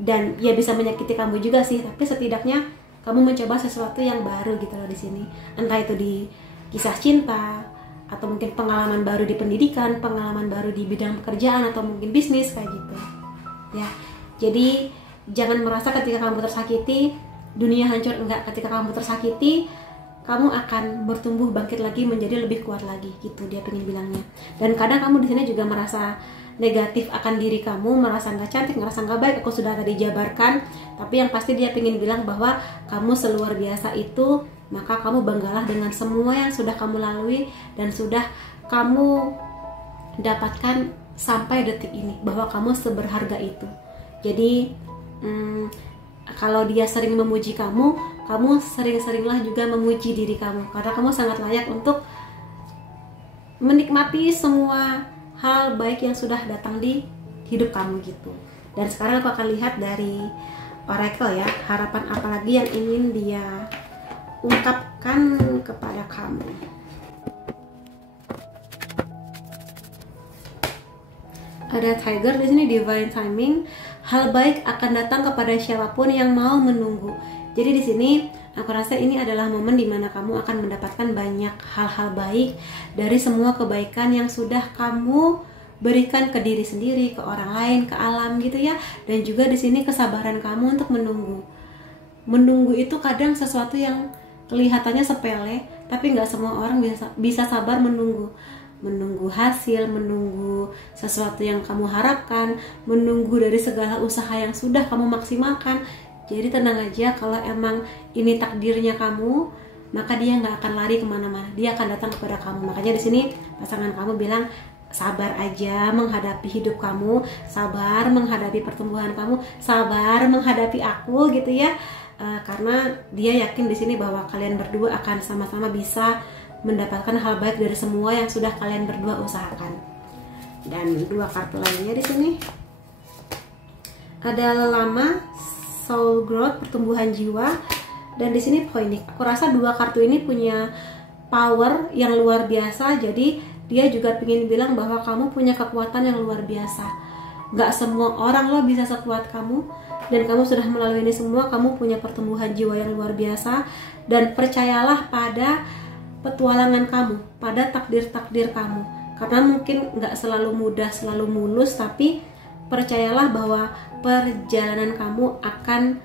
Dan ya bisa menyakiti kamu juga sih, tapi setidaknya kamu mencoba sesuatu yang baru gitu loh di sini. Entah itu di kisah cinta, atau mungkin pengalaman baru di pendidikan, pengalaman baru di bidang pekerjaan, atau mungkin bisnis kayak gitu ya. Jadi jangan merasa ketika kamu tersakiti dunia hancur. Enggak, ketika kamu tersakiti kamu akan bertumbuh bangkit lagi menjadi lebih kuat lagi gitu, dia pengen bilangnya. Dan kadang kamu di sini juga merasa negatif akan diri kamu, merasa nggak cantik, merasa nggak baik, aku sudah tadi jabarkan. Tapi yang pasti dia pengen bilang bahwa kamu seluar biasa itu, maka kamu banggalah dengan semua yang sudah kamu lalui dan sudah kamu dapatkan sampai detik ini, bahwa kamu seberharga itu. Jadi kalau dia sering memuji kamu, kamu sering-seringlah juga memuji diri kamu, karena kamu sangat layak untuk menikmati semua hal baik yang sudah datang di hidup kamu gitu. Dan sekarang aku akan lihat dari Oracle ya, harapan apa lagi yang ingin dia ungkapkan kepada kamu. Ada Tiger di sini, divine timing. Hal baik akan datang kepada siapapun yang mau menunggu. Jadi di sini aku rasa ini adalah momen dimana kamu akan mendapatkan banyak hal-hal baik dari semua kebaikan yang sudah kamu berikan ke diri sendiri, ke orang lain, ke alam gitu ya. Dan juga di sini kesabaran kamu untuk menunggu. Menunggu itu kadang sesuatu yang kelihatannya sepele, tapi nggak semua orang bisa sabar menunggu. Menunggu hasil, menunggu sesuatu yang kamu harapkan, menunggu dari segala usaha yang sudah kamu maksimalkan. Jadi tenang aja, kalau emang ini takdirnya kamu, maka dia nggak akan lari kemana-mana, dia akan datang kepada kamu. Makanya di sini pasangan kamu bilang sabar aja menghadapi hidup kamu, sabar menghadapi pertumbuhan kamu, sabar menghadapi aku gitu ya. Karena dia yakin di sini bahwa kalian berdua akan sama-sama bisa mendapatkan hal baik dari semua yang sudah kalian berdua usahakan. Dan dua kartu lainnya di sini ada lelama, soul growth, pertumbuhan jiwa, dan di sini Phoenix. Aku rasa dua kartu ini punya power yang luar biasa. Jadi dia juga ingin bilang bahwa kamu punya kekuatan yang luar biasa. Gak semua orang lo bisa sekuat kamu, dan kamu sudah melalui ini semua. Kamu punya pertumbuhan jiwa yang luar biasa, dan percayalah pada petualangan kamu, pada takdir-takdir kamu. Karena mungkin gak selalu mudah, selalu mulus, tapi percayalah bahwa perjalanan kamu akan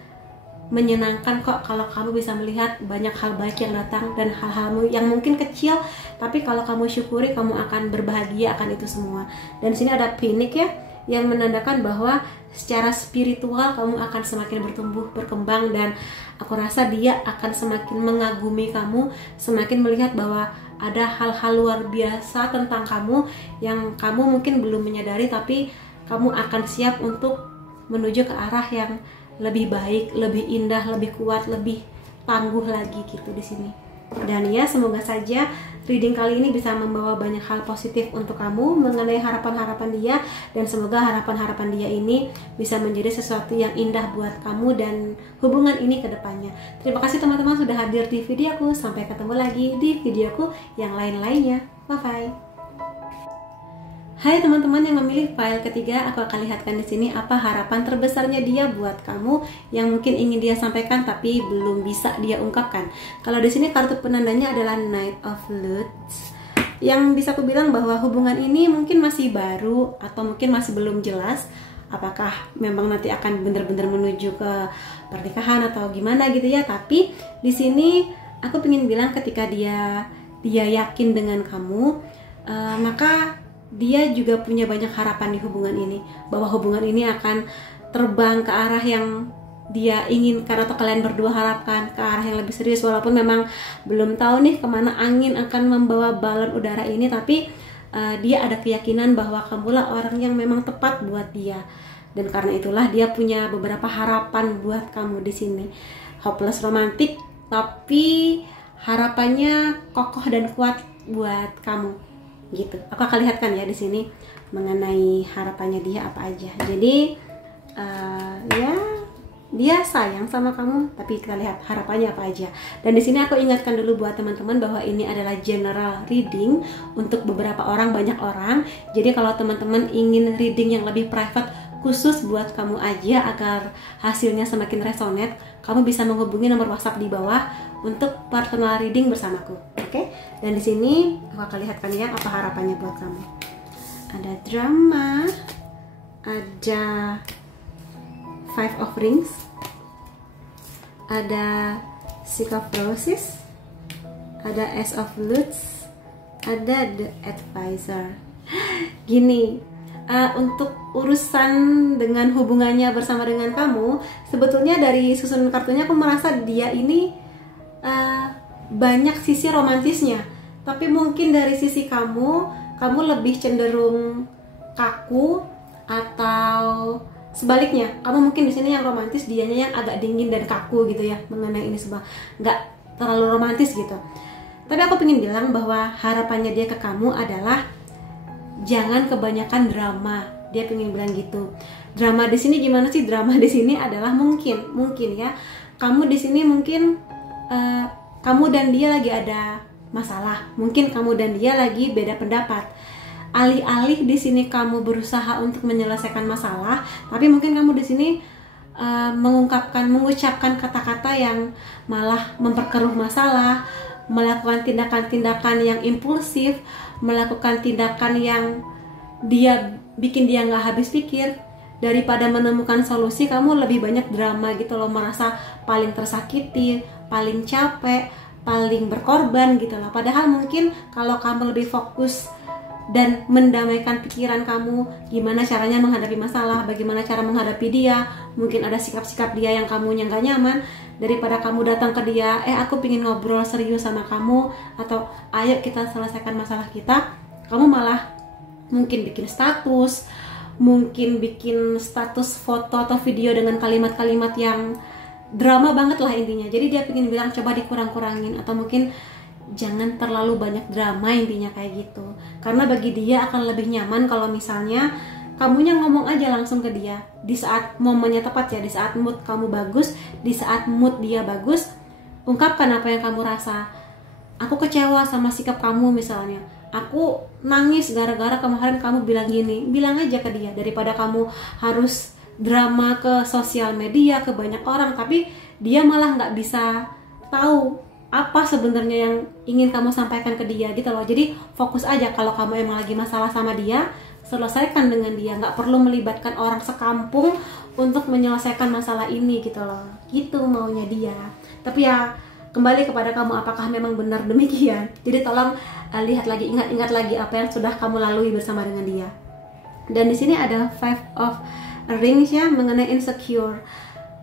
menyenangkan kok kalau kamu bisa melihat banyak hal baik yang datang, dan hal-hal yang mungkin kecil, tapi kalau kamu syukuri kamu akan berbahagia akan itu semua. Dan sini ada Phoenix ya, yang menandakan bahwa secara spiritual kamu akan semakin bertumbuh, berkembang, dan aku rasa dia akan semakin mengagumi kamu, semakin melihat bahwa ada hal-hal luar biasa tentang kamu yang kamu mungkin belum menyadari, tapi kamu akan siap untuk menuju ke arah yang lebih baik, lebih indah, lebih kuat, lebih tangguh lagi gitu di sini. Dan ya, semoga saja reading kali ini bisa membawa banyak hal positif untuk kamu mengenai harapan-harapan dia, dan semoga harapan-harapan dia ini bisa menjadi sesuatu yang indah buat kamu dan hubungan ini ke depannya. Terima kasih teman-teman sudah hadir di videoku. Sampai ketemu lagi di videoku yang lain-lainnya. Bye-bye. Hai teman-teman yang memilih file ketiga, aku akan lihatkan di sini apa harapan terbesarnya dia buat kamu yang mungkin ingin dia sampaikan tapi belum bisa dia ungkapkan. Kalau di sini kartu penandanya adalah Knight of Ludes, yang bisa aku bilang bahwa hubungan ini mungkin masih baru atau mungkin masih belum jelas apakah memang nanti akan benar-benar menuju ke pernikahan atau gimana gitu ya. Tapi di sini aku ingin bilang ketika dia yakin dengan kamu, maka dia juga punya banyak harapan di hubungan ini, bahwa hubungan ini akan terbang ke arah yang dia inginkan atau kalian berdua harapkan, ke arah yang lebih serius. Walaupun memang belum tahu nih kemana angin akan membawa balon udara ini, tapi dia ada keyakinan bahwa kamulah orang yang memang tepat buat dia, dan karena itulah dia punya beberapa harapan buat kamu di sini. Hopeless romantic, tapi harapannya kokoh dan kuat buat kamu. Gitu. Aku akan lihatkan ya di sini mengenai harapannya dia apa aja. Jadi ya dia sayang sama kamu, tapi kita lihat harapannya apa aja. Dan di sini aku ingatkan dulu buat teman-teman bahwa ini adalah general reading untuk beberapa orang, banyak orang. Jadi kalau teman-teman ingin reading yang lebih private khusus buat kamu aja agar hasilnya semakin resonate, kamu bisa menghubungi nomor WhatsApp di bawah untuk personal reading bersamaku. Oke? Dan di sini aku akan lihatkan ya apa harapannya buat kamu. Ada drama, ada Five of Rings, ada Six of Roses, ada Ace of Ludes, ada The Advisor. Gini, untuk urusan dengan hubungannya bersama dengan kamu, sebetulnya dari susunan kartunya aku merasa dia ini banyak sisi romantisnya, tapi mungkin dari sisi kamu lebih cenderung kaku, atau sebaliknya, kamu mungkin di sini yang romantis, dianya yang agak dingin dan kaku gitu ya mengenai ini, nggak terlalu romantis gitu. Tapi aku pengen bilang bahwa harapannya dia ke kamu adalah jangan kebanyakan drama. Dia pengen bilang gitu. Drama di sini gimana sih? Drama di sini adalah mungkin ya, kamu di sini mungkin kamu dan dia lagi ada masalah. Mungkin kamu dan dia lagi beda pendapat. Alih-alih di sini kamu berusaha untuk menyelesaikan masalah, tapi mungkin kamu di sini mengucapkan kata-kata yang malah memperkeruh masalah, melakukan tindakan-tindakan yang impulsif, melakukan tindakan yang bikin dia nggak habis pikir. Daripada menemukan solusi, kamu lebih banyak drama gitu loh, merasa paling tersakiti, paling capek, paling berkorban gitu loh. Padahal mungkin kalau kamu lebih fokus dan mendamaikan pikiran kamu, gimana caranya menghadapi masalah, bagaimana cara menghadapi dia, mungkin ada sikap-sikap dia yang kamu nggak nyaman, daripada kamu datang ke dia, aku pingin ngobrol serius sama kamu, atau ayo kita selesaikan masalah kita, kamu malah mungkin bikin status, mungkin bikin status foto atau video dengan kalimat-kalimat yang drama banget lah intinya. Jadi dia pengen bilang coba dikurang-kurangin, atau mungkin jangan terlalu banyak drama intinya kayak gitu. Karena bagi dia akan lebih nyaman kalau misalnya kamunya ngomong aja langsung ke dia di saat momennya tepat ya, di saat mood kamu bagus, di saat mood dia bagus, ungkapkan apa yang kamu rasa. Aku kecewa sama sikap kamu misalnya, aku nangis gara-gara kemarin kamu bilang gini, bilang aja ke dia, daripada kamu harus drama ke sosial media, ke banyak orang, tapi dia malah nggak bisa tahu apa sebenarnya yang ingin kamu sampaikan ke dia gitu loh. Jadi fokus aja, kalau kamu emang lagi masalah sama dia, selesaikan dengan dia, nggak perlu melibatkan orang sekampung untuk menyelesaikan masalah ini gitu loh. Gitu maunya dia. Tapi ya kembali kepada kamu, apakah memang benar demikian. Jadi tolong lihat lagi, ingat lagi apa yang sudah kamu lalui bersama dengan dia. Dan di sini ada Five of Rings ya, mengenai insecure.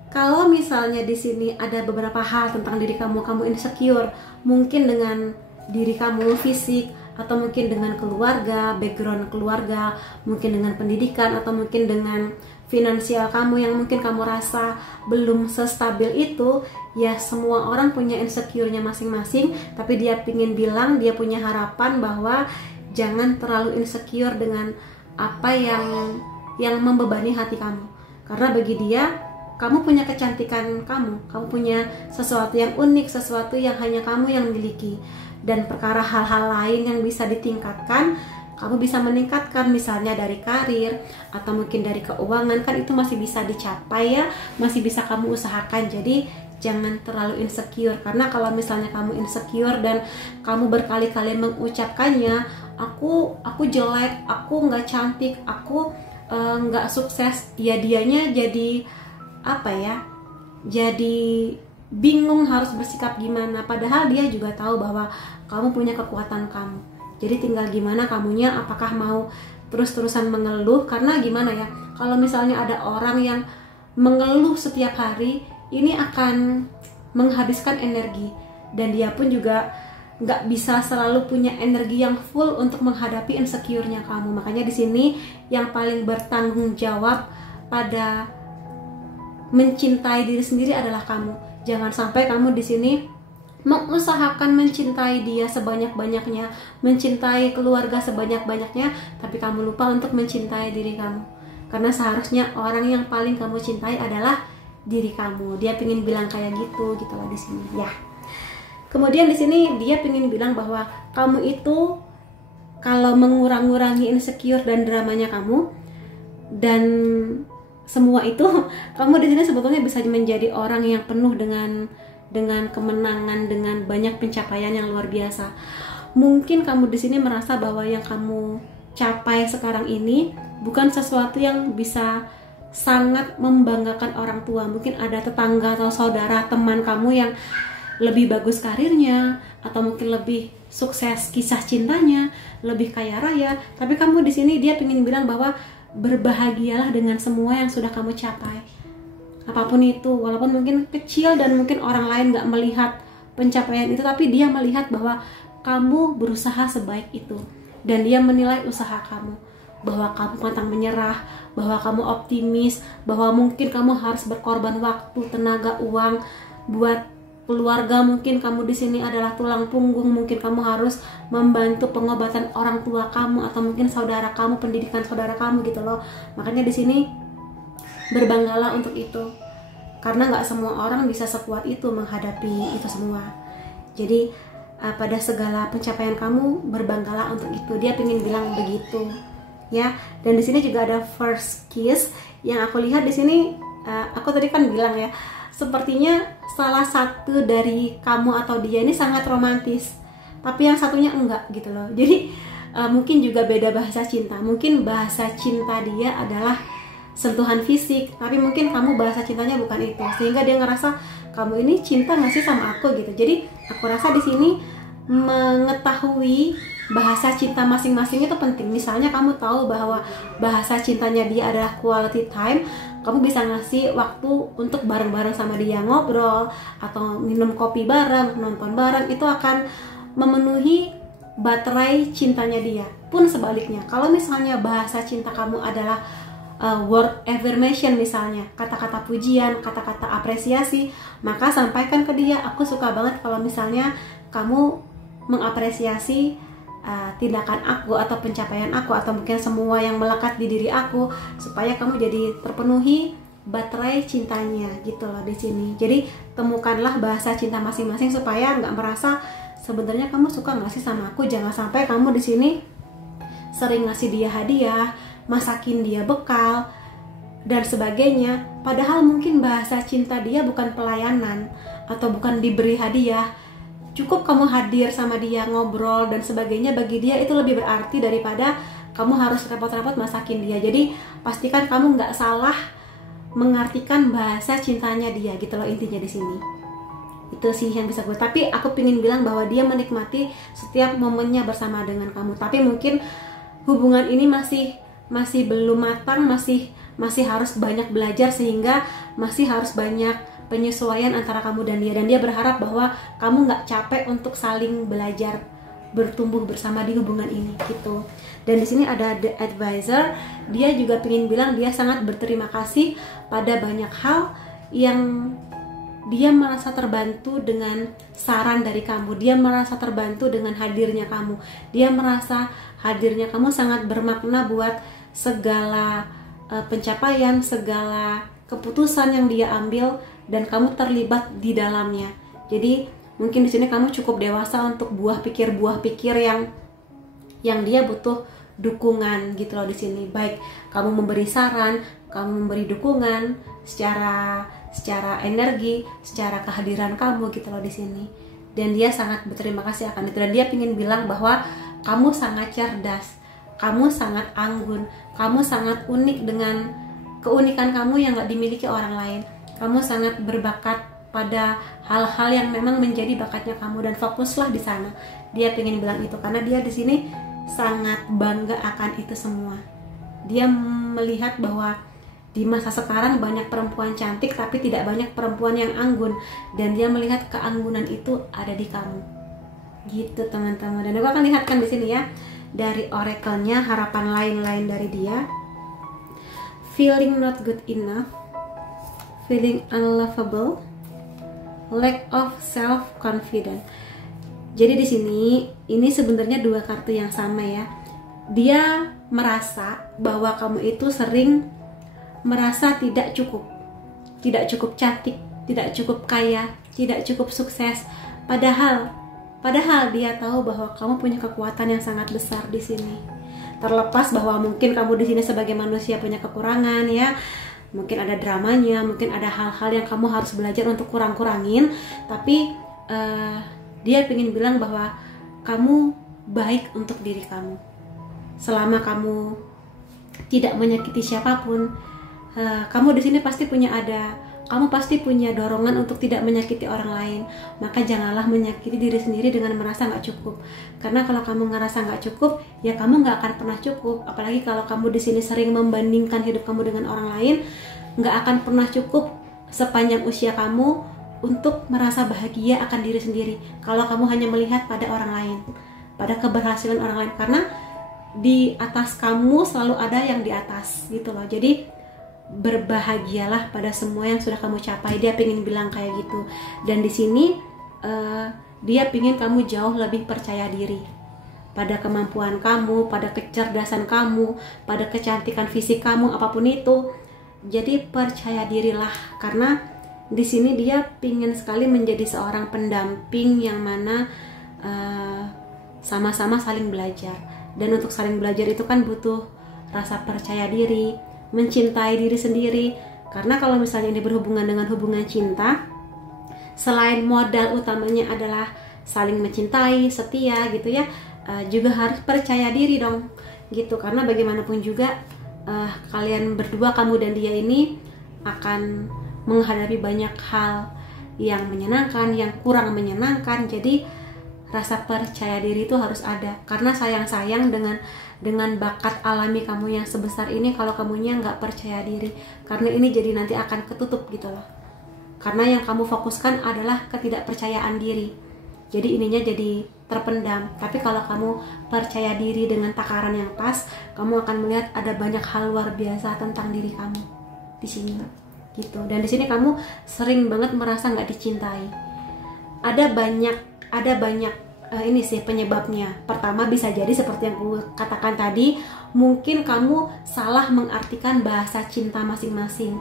Kalau misalnya di sini ada beberapa hal tentang diri kamu insecure, mungkin dengan diri kamu fisik, atau mungkin dengan keluarga, background keluarga, mungkin dengan pendidikan, atau mungkin dengan finansial kamu yang mungkin kamu rasa belum sestabil itu, ya semua orang punya insecure-nya masing-masing, tapi dia pingin bilang, dia punya harapan bahwa jangan terlalu insecure dengan apa yang membebani hati kamu. Karena bagi dia, kamu punya kecantikan kamu punya sesuatu yang unik, sesuatu yang hanya kamu yang miliki. Dan perkara hal-hal lain yang bisa ditingkatkan, kamu bisa meningkatkan, misalnya dari karir atau mungkin dari keuangan, kan itu masih bisa dicapai ya, masih bisa kamu usahakan. Jadi jangan terlalu insecure, karena kalau misalnya kamu insecure dan kamu berkali-kali mengucapkannya, aku jelek, aku nggak cantik, aku nggak sukses, ya dianya jadi apa ya, jadi bingung harus bersikap gimana, padahal dia juga tahu bahwa kamu punya kekuatan kamu. Jadi tinggal gimana kamunya, apakah mau terus-terusan mengeluh. Karena gimana ya, kalau misalnya ada orang yang mengeluh setiap hari, ini akan menghabiskan energi, dan dia pun juga nggak bisa selalu punya energi yang full untuk menghadapi insecure-nya kamu. Makanya di sini yang paling bertanggung jawab pada mencintai diri sendiri adalah kamu. Jangan sampai kamu di sini mengusahakan mencintai dia sebanyak-banyaknya, mencintai keluarga sebanyak-banyaknya, tapi kamu lupa untuk mencintai diri kamu. Karena seharusnya orang yang paling kamu cintai adalah diri kamu. Dia pengen bilang kayak gitu lah di sini ya. Kemudian di sini dia pengen bilang bahwa kamu itu kalau mengurangi insecure dan dramanya kamu dan semua itu, kamu di sini sebetulnya bisa menjadi orang yang penuh dengan kemenangan, dengan banyak pencapaian yang luar biasa. Mungkin kamu di sini merasa bahwa yang kamu capai sekarang ini bukan sesuatu yang bisa sangat membanggakan orang tua. Mungkin ada tetangga atau saudara, teman kamu yang lebih bagus karirnya, atau mungkin lebih sukses kisah cintanya, lebih kaya raya. Tapi kamu di sini dia ingin bilang bahwa berbahagialah dengan semua yang sudah kamu capai. Apapun itu, walaupun mungkin kecil dan mungkin orang lain gak melihat pencapaian itu, tapi dia melihat bahwa kamu berusaha sebaik itu. Dan dia menilai usaha kamu, bahwa kamu pantang menyerah, bahwa kamu optimis, bahwa mungkin kamu harus berkorban waktu, tenaga, uang buat keluarga. Mungkin kamu di sini adalah tulang punggung, mungkin kamu harus membantu pengobatan orang tua kamu, atau mungkin saudara kamu, pendidikan saudara kamu gitu loh. Makanya di sini berbanggalah untuk itu, karena nggak semua orang bisa sekuat itu menghadapi itu semua. Jadi pada segala pencapaian kamu berbanggalah untuk itu. Dia pengen bilang begitu ya. Dan di sini juga ada first kiss yang aku lihat di sini. Aku tadi kan bilang ya, sepertinya salah satu dari kamu atau dia ini sangat romantis, tapi yang satunya enggak gitu loh. Jadi mungkin juga beda bahasa cinta. Mungkin bahasa cinta dia adalah sentuhan fisik, tapi mungkin kamu bahasa cintanya bukan itu, sehingga dia ngerasa kamu ini cinta nggak sih sama aku gitu. Jadi aku rasa di sini mengetahui bahasa cinta masing-masing itu penting. Misalnya kamu tahu bahwa bahasa cintanya dia adalah quality time, kamu bisa ngasih waktu untuk bareng-bareng sama dia, ngobrol atau minum kopi bareng, nonton bareng. Itu akan memenuhi baterai cintanya dia. Pun sebaliknya, kalau misalnya bahasa cinta kamu adalah word affirmation, misalnya kata-kata pujian, kata-kata apresiasi, maka sampaikan ke dia, aku suka banget kalau misalnya kamu mengapresiasi tindakan aku atau pencapaian aku, atau mungkin semua yang melekat di diri aku, supaya kamu jadi terpenuhi baterai cintanya gitu loh di sini. Jadi temukanlah bahasa cinta masing-masing supaya nggak merasa sebenarnya kamu suka nggak sih sama aku. Jangan sampai kamu di sini sering ngasih dia hadiah, masakin dia bekal dan sebagainya, padahal mungkin bahasa cinta dia bukan pelayanan atau bukan diberi hadiah. Cukup kamu hadir sama dia, ngobrol dan sebagainya, bagi dia itu lebih berarti daripada kamu harus repot-repot masakin dia. Jadi pastikan kamu nggak salah mengartikan bahasa cintanya dia gitu loh, intinya di sini. Itu sih yang bisa gue. Tapi aku pingin bilang bahwa dia menikmati setiap momennya bersama dengan kamu. Tapi mungkin hubungan ini masih belum matang, masih harus banyak belajar, sehingga masih harus banyak penyesuaian antara kamu dan dia. Dan dia berharap bahwa kamu nggak capek untuk saling belajar, bertumbuh bersama di hubungan ini gitu. Dan di sini ada the advisor, dia juga ingin bilang dia sangat berterima kasih pada banyak hal yang dia merasa terbantu dengan saran dari kamu, dia merasa terbantu dengan hadirnya kamu, dia merasa hadirnya kamu sangat bermakna buat segala pencapaian, segala keputusan yang dia ambil, dan kamu terlibat di dalamnya. Jadi mungkin di sini kamu cukup dewasa untuk buah pikir yang dia butuh dukungan gitu loh di sini. Baik kamu memberi saran, kamu memberi dukungan secara energi, secara kehadiran kamu gitu loh di sini. Dan dia sangat berterima kasih akan itu, dan dia ingin bilang bahwa kamu sangat cerdas, kamu sangat anggun, kamu sangat unik dengan keunikan kamu yang gak dimiliki orang lain. Kamu sangat berbakat pada hal-hal yang memang menjadi bakatnya kamu, dan fokuslah di sana. Dia ingin bilang itu karena dia di sini sangat bangga akan itu semua. Dia melihat bahwa di masa sekarang banyak perempuan cantik tapi tidak banyak perempuan yang anggun, dan dia melihat keanggunan itu ada di kamu. Gitu teman-teman. Dan aku akan lihatkan di sini ya dari oracle-nya harapan lain-lain dari dia. Feeling not good enough, feeling unlovable, lack of self confidence. Jadi di sini ini sebenarnya dua kartu yang sama ya. Dia merasa bahwa kamu itu sering merasa tidak cukup cantik, tidak cukup kaya, tidak cukup sukses. Padahal dia tahu bahwa kamu punya kekuatan yang sangat besar di sini. Terlepas bahwa mungkin kamu di sini sebagai manusia punya kekurangan ya, mungkin ada dramanya, mungkin ada hal-hal yang kamu harus belajar untuk kurang-kurangin, tapi dia ingin bilang bahwa kamu baik untuk diri kamu. Selama kamu tidak menyakiti siapapun, kamu di sini pasti kamu pasti punya dorongan untuk tidak menyakiti orang lain. Maka janganlah menyakiti diri sendiri dengan merasa nggak cukup. Karena kalau kamu ngerasa nggak cukup, ya kamu nggak akan pernah cukup. Apalagi kalau kamu di sini sering membandingkan hidup kamu dengan orang lain, nggak akan pernah cukup sepanjang usia kamu untuk merasa bahagia akan diri sendiri. Kalau kamu hanya melihat pada orang lain, pada keberhasilan orang lain, karena di atas kamu selalu ada yang di atas gitu loh. Jadi berbahagialah pada semua yang sudah kamu capai. Dia pengen bilang kayak gitu. Dan di sini dia pengen kamu jauh lebih percaya diri pada kemampuan kamu, pada kecerdasan kamu, pada kecantikan fisik kamu, apapun itu. Jadi percaya dirilah, karena di sini dia pengen sekali menjadi seorang pendamping yang mana sama-sama saling belajar. Dan untuk saling belajar itu kan butuh rasa percaya diri, mencintai diri sendiri. Karena kalau misalnya ini berhubungan dengan hubungan cinta, selain modal utamanya adalah saling mencintai, setia gitu ya, juga harus percaya diri dong gitu. Karena bagaimanapun juga kalian berdua, kamu dan dia ini akan menghadapi banyak hal yang menyenangkan, yang kurang menyenangkan. Jadi rasa percaya diri itu harus ada. Karena sayang-sayang dengan bakat alami kamu yang sebesar ini kalau kamunya nggak percaya diri, karena ini jadi nanti akan ketutup gitu loh. Karena yang kamu fokuskan adalah ketidakpercayaan diri, jadi ininya jadi terpendam. Tapi kalau kamu percaya diri dengan takaran yang pas, kamu akan melihat ada banyak hal luar biasa tentang diri kamu di sini gitu. Dan di sini kamu sering banget merasa nggak dicintai. Ada banyak ini sih penyebabnya. Pertama, bisa jadi seperti yang aku katakan tadi, mungkin kamu salah mengartikan bahasa cinta masing-masing.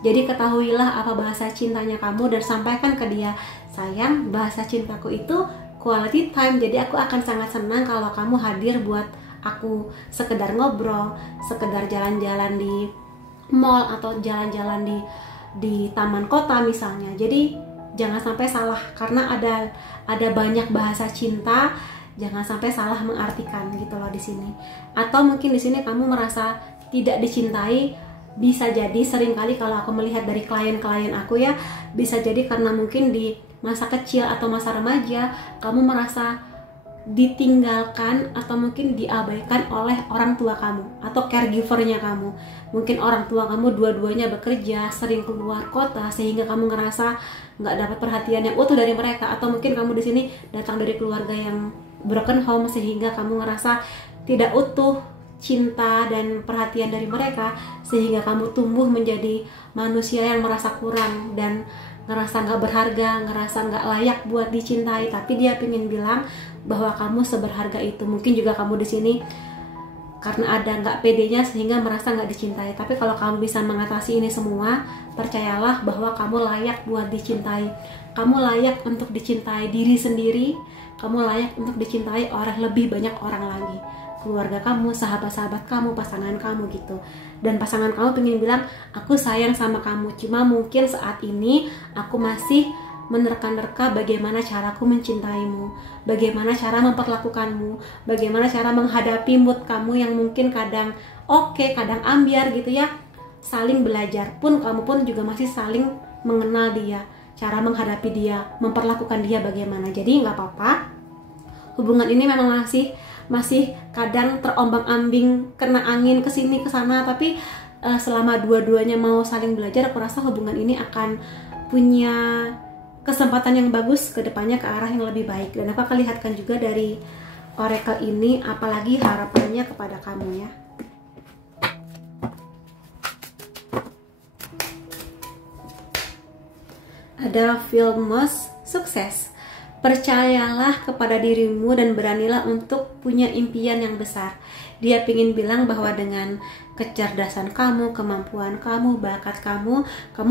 Jadi ketahuilah apa bahasa cintanya kamu dan sampaikan ke dia, sayang, bahasa cintaku itu quality time. Jadi aku akan sangat senang kalau kamu hadir buat aku, sekedar ngobrol, sekedar jalan-jalan di mall atau jalan-jalan di taman kota misalnya. Jadi jangan sampai salah, karena ada banyak bahasa cinta, jangan sampai salah mengartikan gitu loh di sini. Atau mungkin di sini kamu merasa tidak dicintai, bisa jadi seringkali kalau aku melihat dari klien-klien aku ya, bisa jadi karena mungkin di masa kecil atau masa remaja kamu merasa ditinggalkan atau mungkin diabaikan oleh orang tua kamu atau caregivernya kamu. Mungkin orang tua kamu dua-duanya bekerja, sering keluar kota, sehingga kamu ngerasa nggak dapat perhatian yang utuh dari mereka. Atau mungkin kamu di sini datang dari keluarga yang broken home, sehingga kamu ngerasa tidak utuh cinta dan perhatian dari mereka, sehingga kamu tumbuh menjadi manusia yang merasa kurang dan ngerasa nggak berharga, ngerasa nggak layak buat dicintai. Tapi dia pengen bilang bahwa kamu seberharga itu. Mungkin juga kamu di sini karena ada nggak pedenya sehingga merasa nggak dicintai. Tapi kalau kamu bisa mengatasi ini semua, percayalah bahwa kamu layak buat dicintai. Kamu layak untuk dicintai diri sendiri. Kamu layak untuk dicintai oleh lebih banyak orang lagi, keluarga kamu, sahabat-sahabat kamu, pasangan kamu gitu. Dan pasangan kamu pengen bilang, aku sayang sama kamu, cuma mungkin saat ini aku masih menerka-nerka bagaimana caraku mencintaimu, bagaimana cara memperlakukanmu, bagaimana cara menghadapi mood kamu yang mungkin kadang oke, kadang ambiar gitu ya. Saling belajar, pun kamu pun juga masih saling mengenal dia, cara menghadapi dia, memperlakukan dia bagaimana. Jadi nggak apa-apa, hubungan ini memang masih kadang terombang-ambing, kena angin kesini kesana, tapi selama dua-duanya mau saling belajar, aku rasa hubungan ini akan punya kesempatan yang bagus ke depannya ke arah yang lebih baik. Dan aku akan lihatkan juga dari oracle ini apalagi harapannya kepada kamu ya. Ada feel most sukses. Percayalah kepada dirimu dan beranilah untuk punya impian yang besar. Dia ingin bilang bahwa dengan kecerdasan kamu, kemampuan kamu, bakat kamu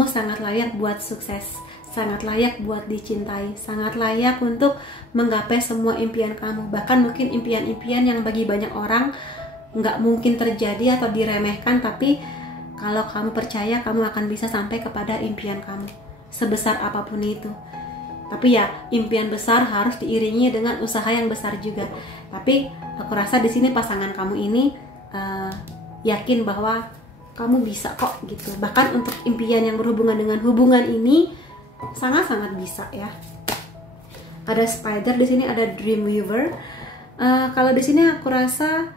sangat layak buat sukses, sangat layak buat dicintai, sangat layak untuk menggapai semua impian kamu. Bahkan mungkin impian-impian yang bagi banyak orang nggak mungkin terjadi atau diremehkan, tapi kalau kamu percaya, kamu akan bisa sampai kepada impian kamu, sebesar apapun itu. Tapi ya, impian besar harus diiringi dengan usaha yang besar juga. Tapi aku rasa di sini pasangan kamu ini yakin bahwa kamu bisa kok gitu. Bahkan untuk impian yang berhubungan dengan hubungan ini sangat-sangat bisa ya. Ada spider di sini, ada dreamweaver. Kalau di sini aku rasa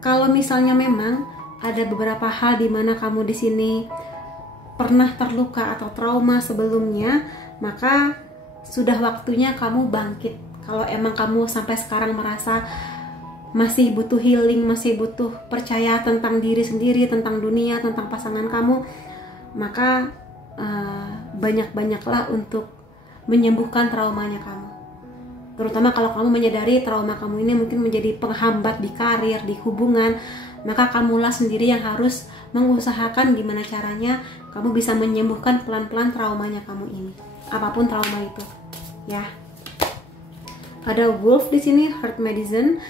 kalau misalnya memang ada beberapa hal di mana kamu di sini pernah terluka atau trauma sebelumnya, maka sudah waktunya kamu bangkit. Kalau emang kamu sampai sekarang merasa masih butuh healing, masih butuh percaya tentang diri sendiri, tentang dunia, tentang pasangan kamu, maka banyak-banyaklah untuk menyembuhkan traumanya kamu. Terutama kalau kamu menyadari trauma kamu ini mungkin menjadi penghambat di karir, di hubungan, maka kamulah sendiri yang harus mengusahakan gimana caranya kamu bisa menyembuhkan pelan-pelan traumanya kamu ini, apapun trauma itu ya. Ada wolf di sini, heart medicine.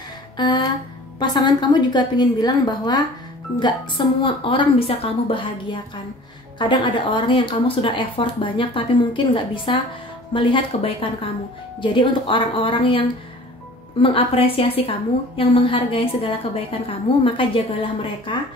Pasangan kamu juga pengen bilang bahwa nggak semua orang bisa kamu bahagiakan. Kadang ada orang yang kamu sudah effort banyak tapi mungkin nggak bisa melihat kebaikan kamu. Jadi untuk orang-orang yang mengapresiasi kamu, yang menghargai segala kebaikan kamu, maka jagalah mereka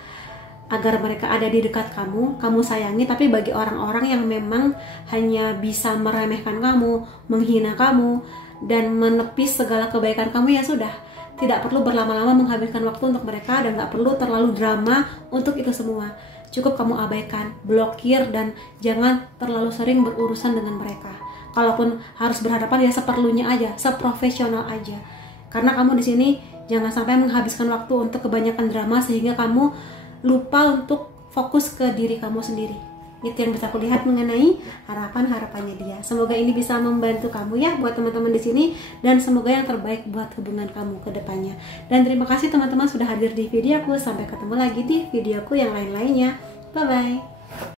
agar mereka ada di dekat kamu sayangi. Tapi bagi orang-orang yang memang hanya bisa meremehkan kamu, menghina kamu, dan menepis segala kebaikan kamu, ya sudah, tidak perlu berlama-lama menghabiskan waktu untuk mereka, dan gak perlu terlalu drama untuk itu semua. Cukup kamu abaikan, blokir, dan jangan terlalu sering berurusan dengan mereka. Kalaupun harus berhadapan, ya seperlunya aja, seprofesional aja. Karena kamu di sini jangan sampai menghabiskan waktu untuk kebanyakan drama sehingga kamu lupa untuk fokus ke diri kamu sendiri. Itu yang bisa aku lihat mengenai harapan-harapannya dia. Semoga ini bisa membantu kamu ya buat teman-teman di sini, dan semoga yang terbaik buat hubungan kamu ke depannya. Dan terima kasih teman-teman sudah hadir di videoku. Sampai ketemu lagi di videoku yang lain-lainnya. Bye bye.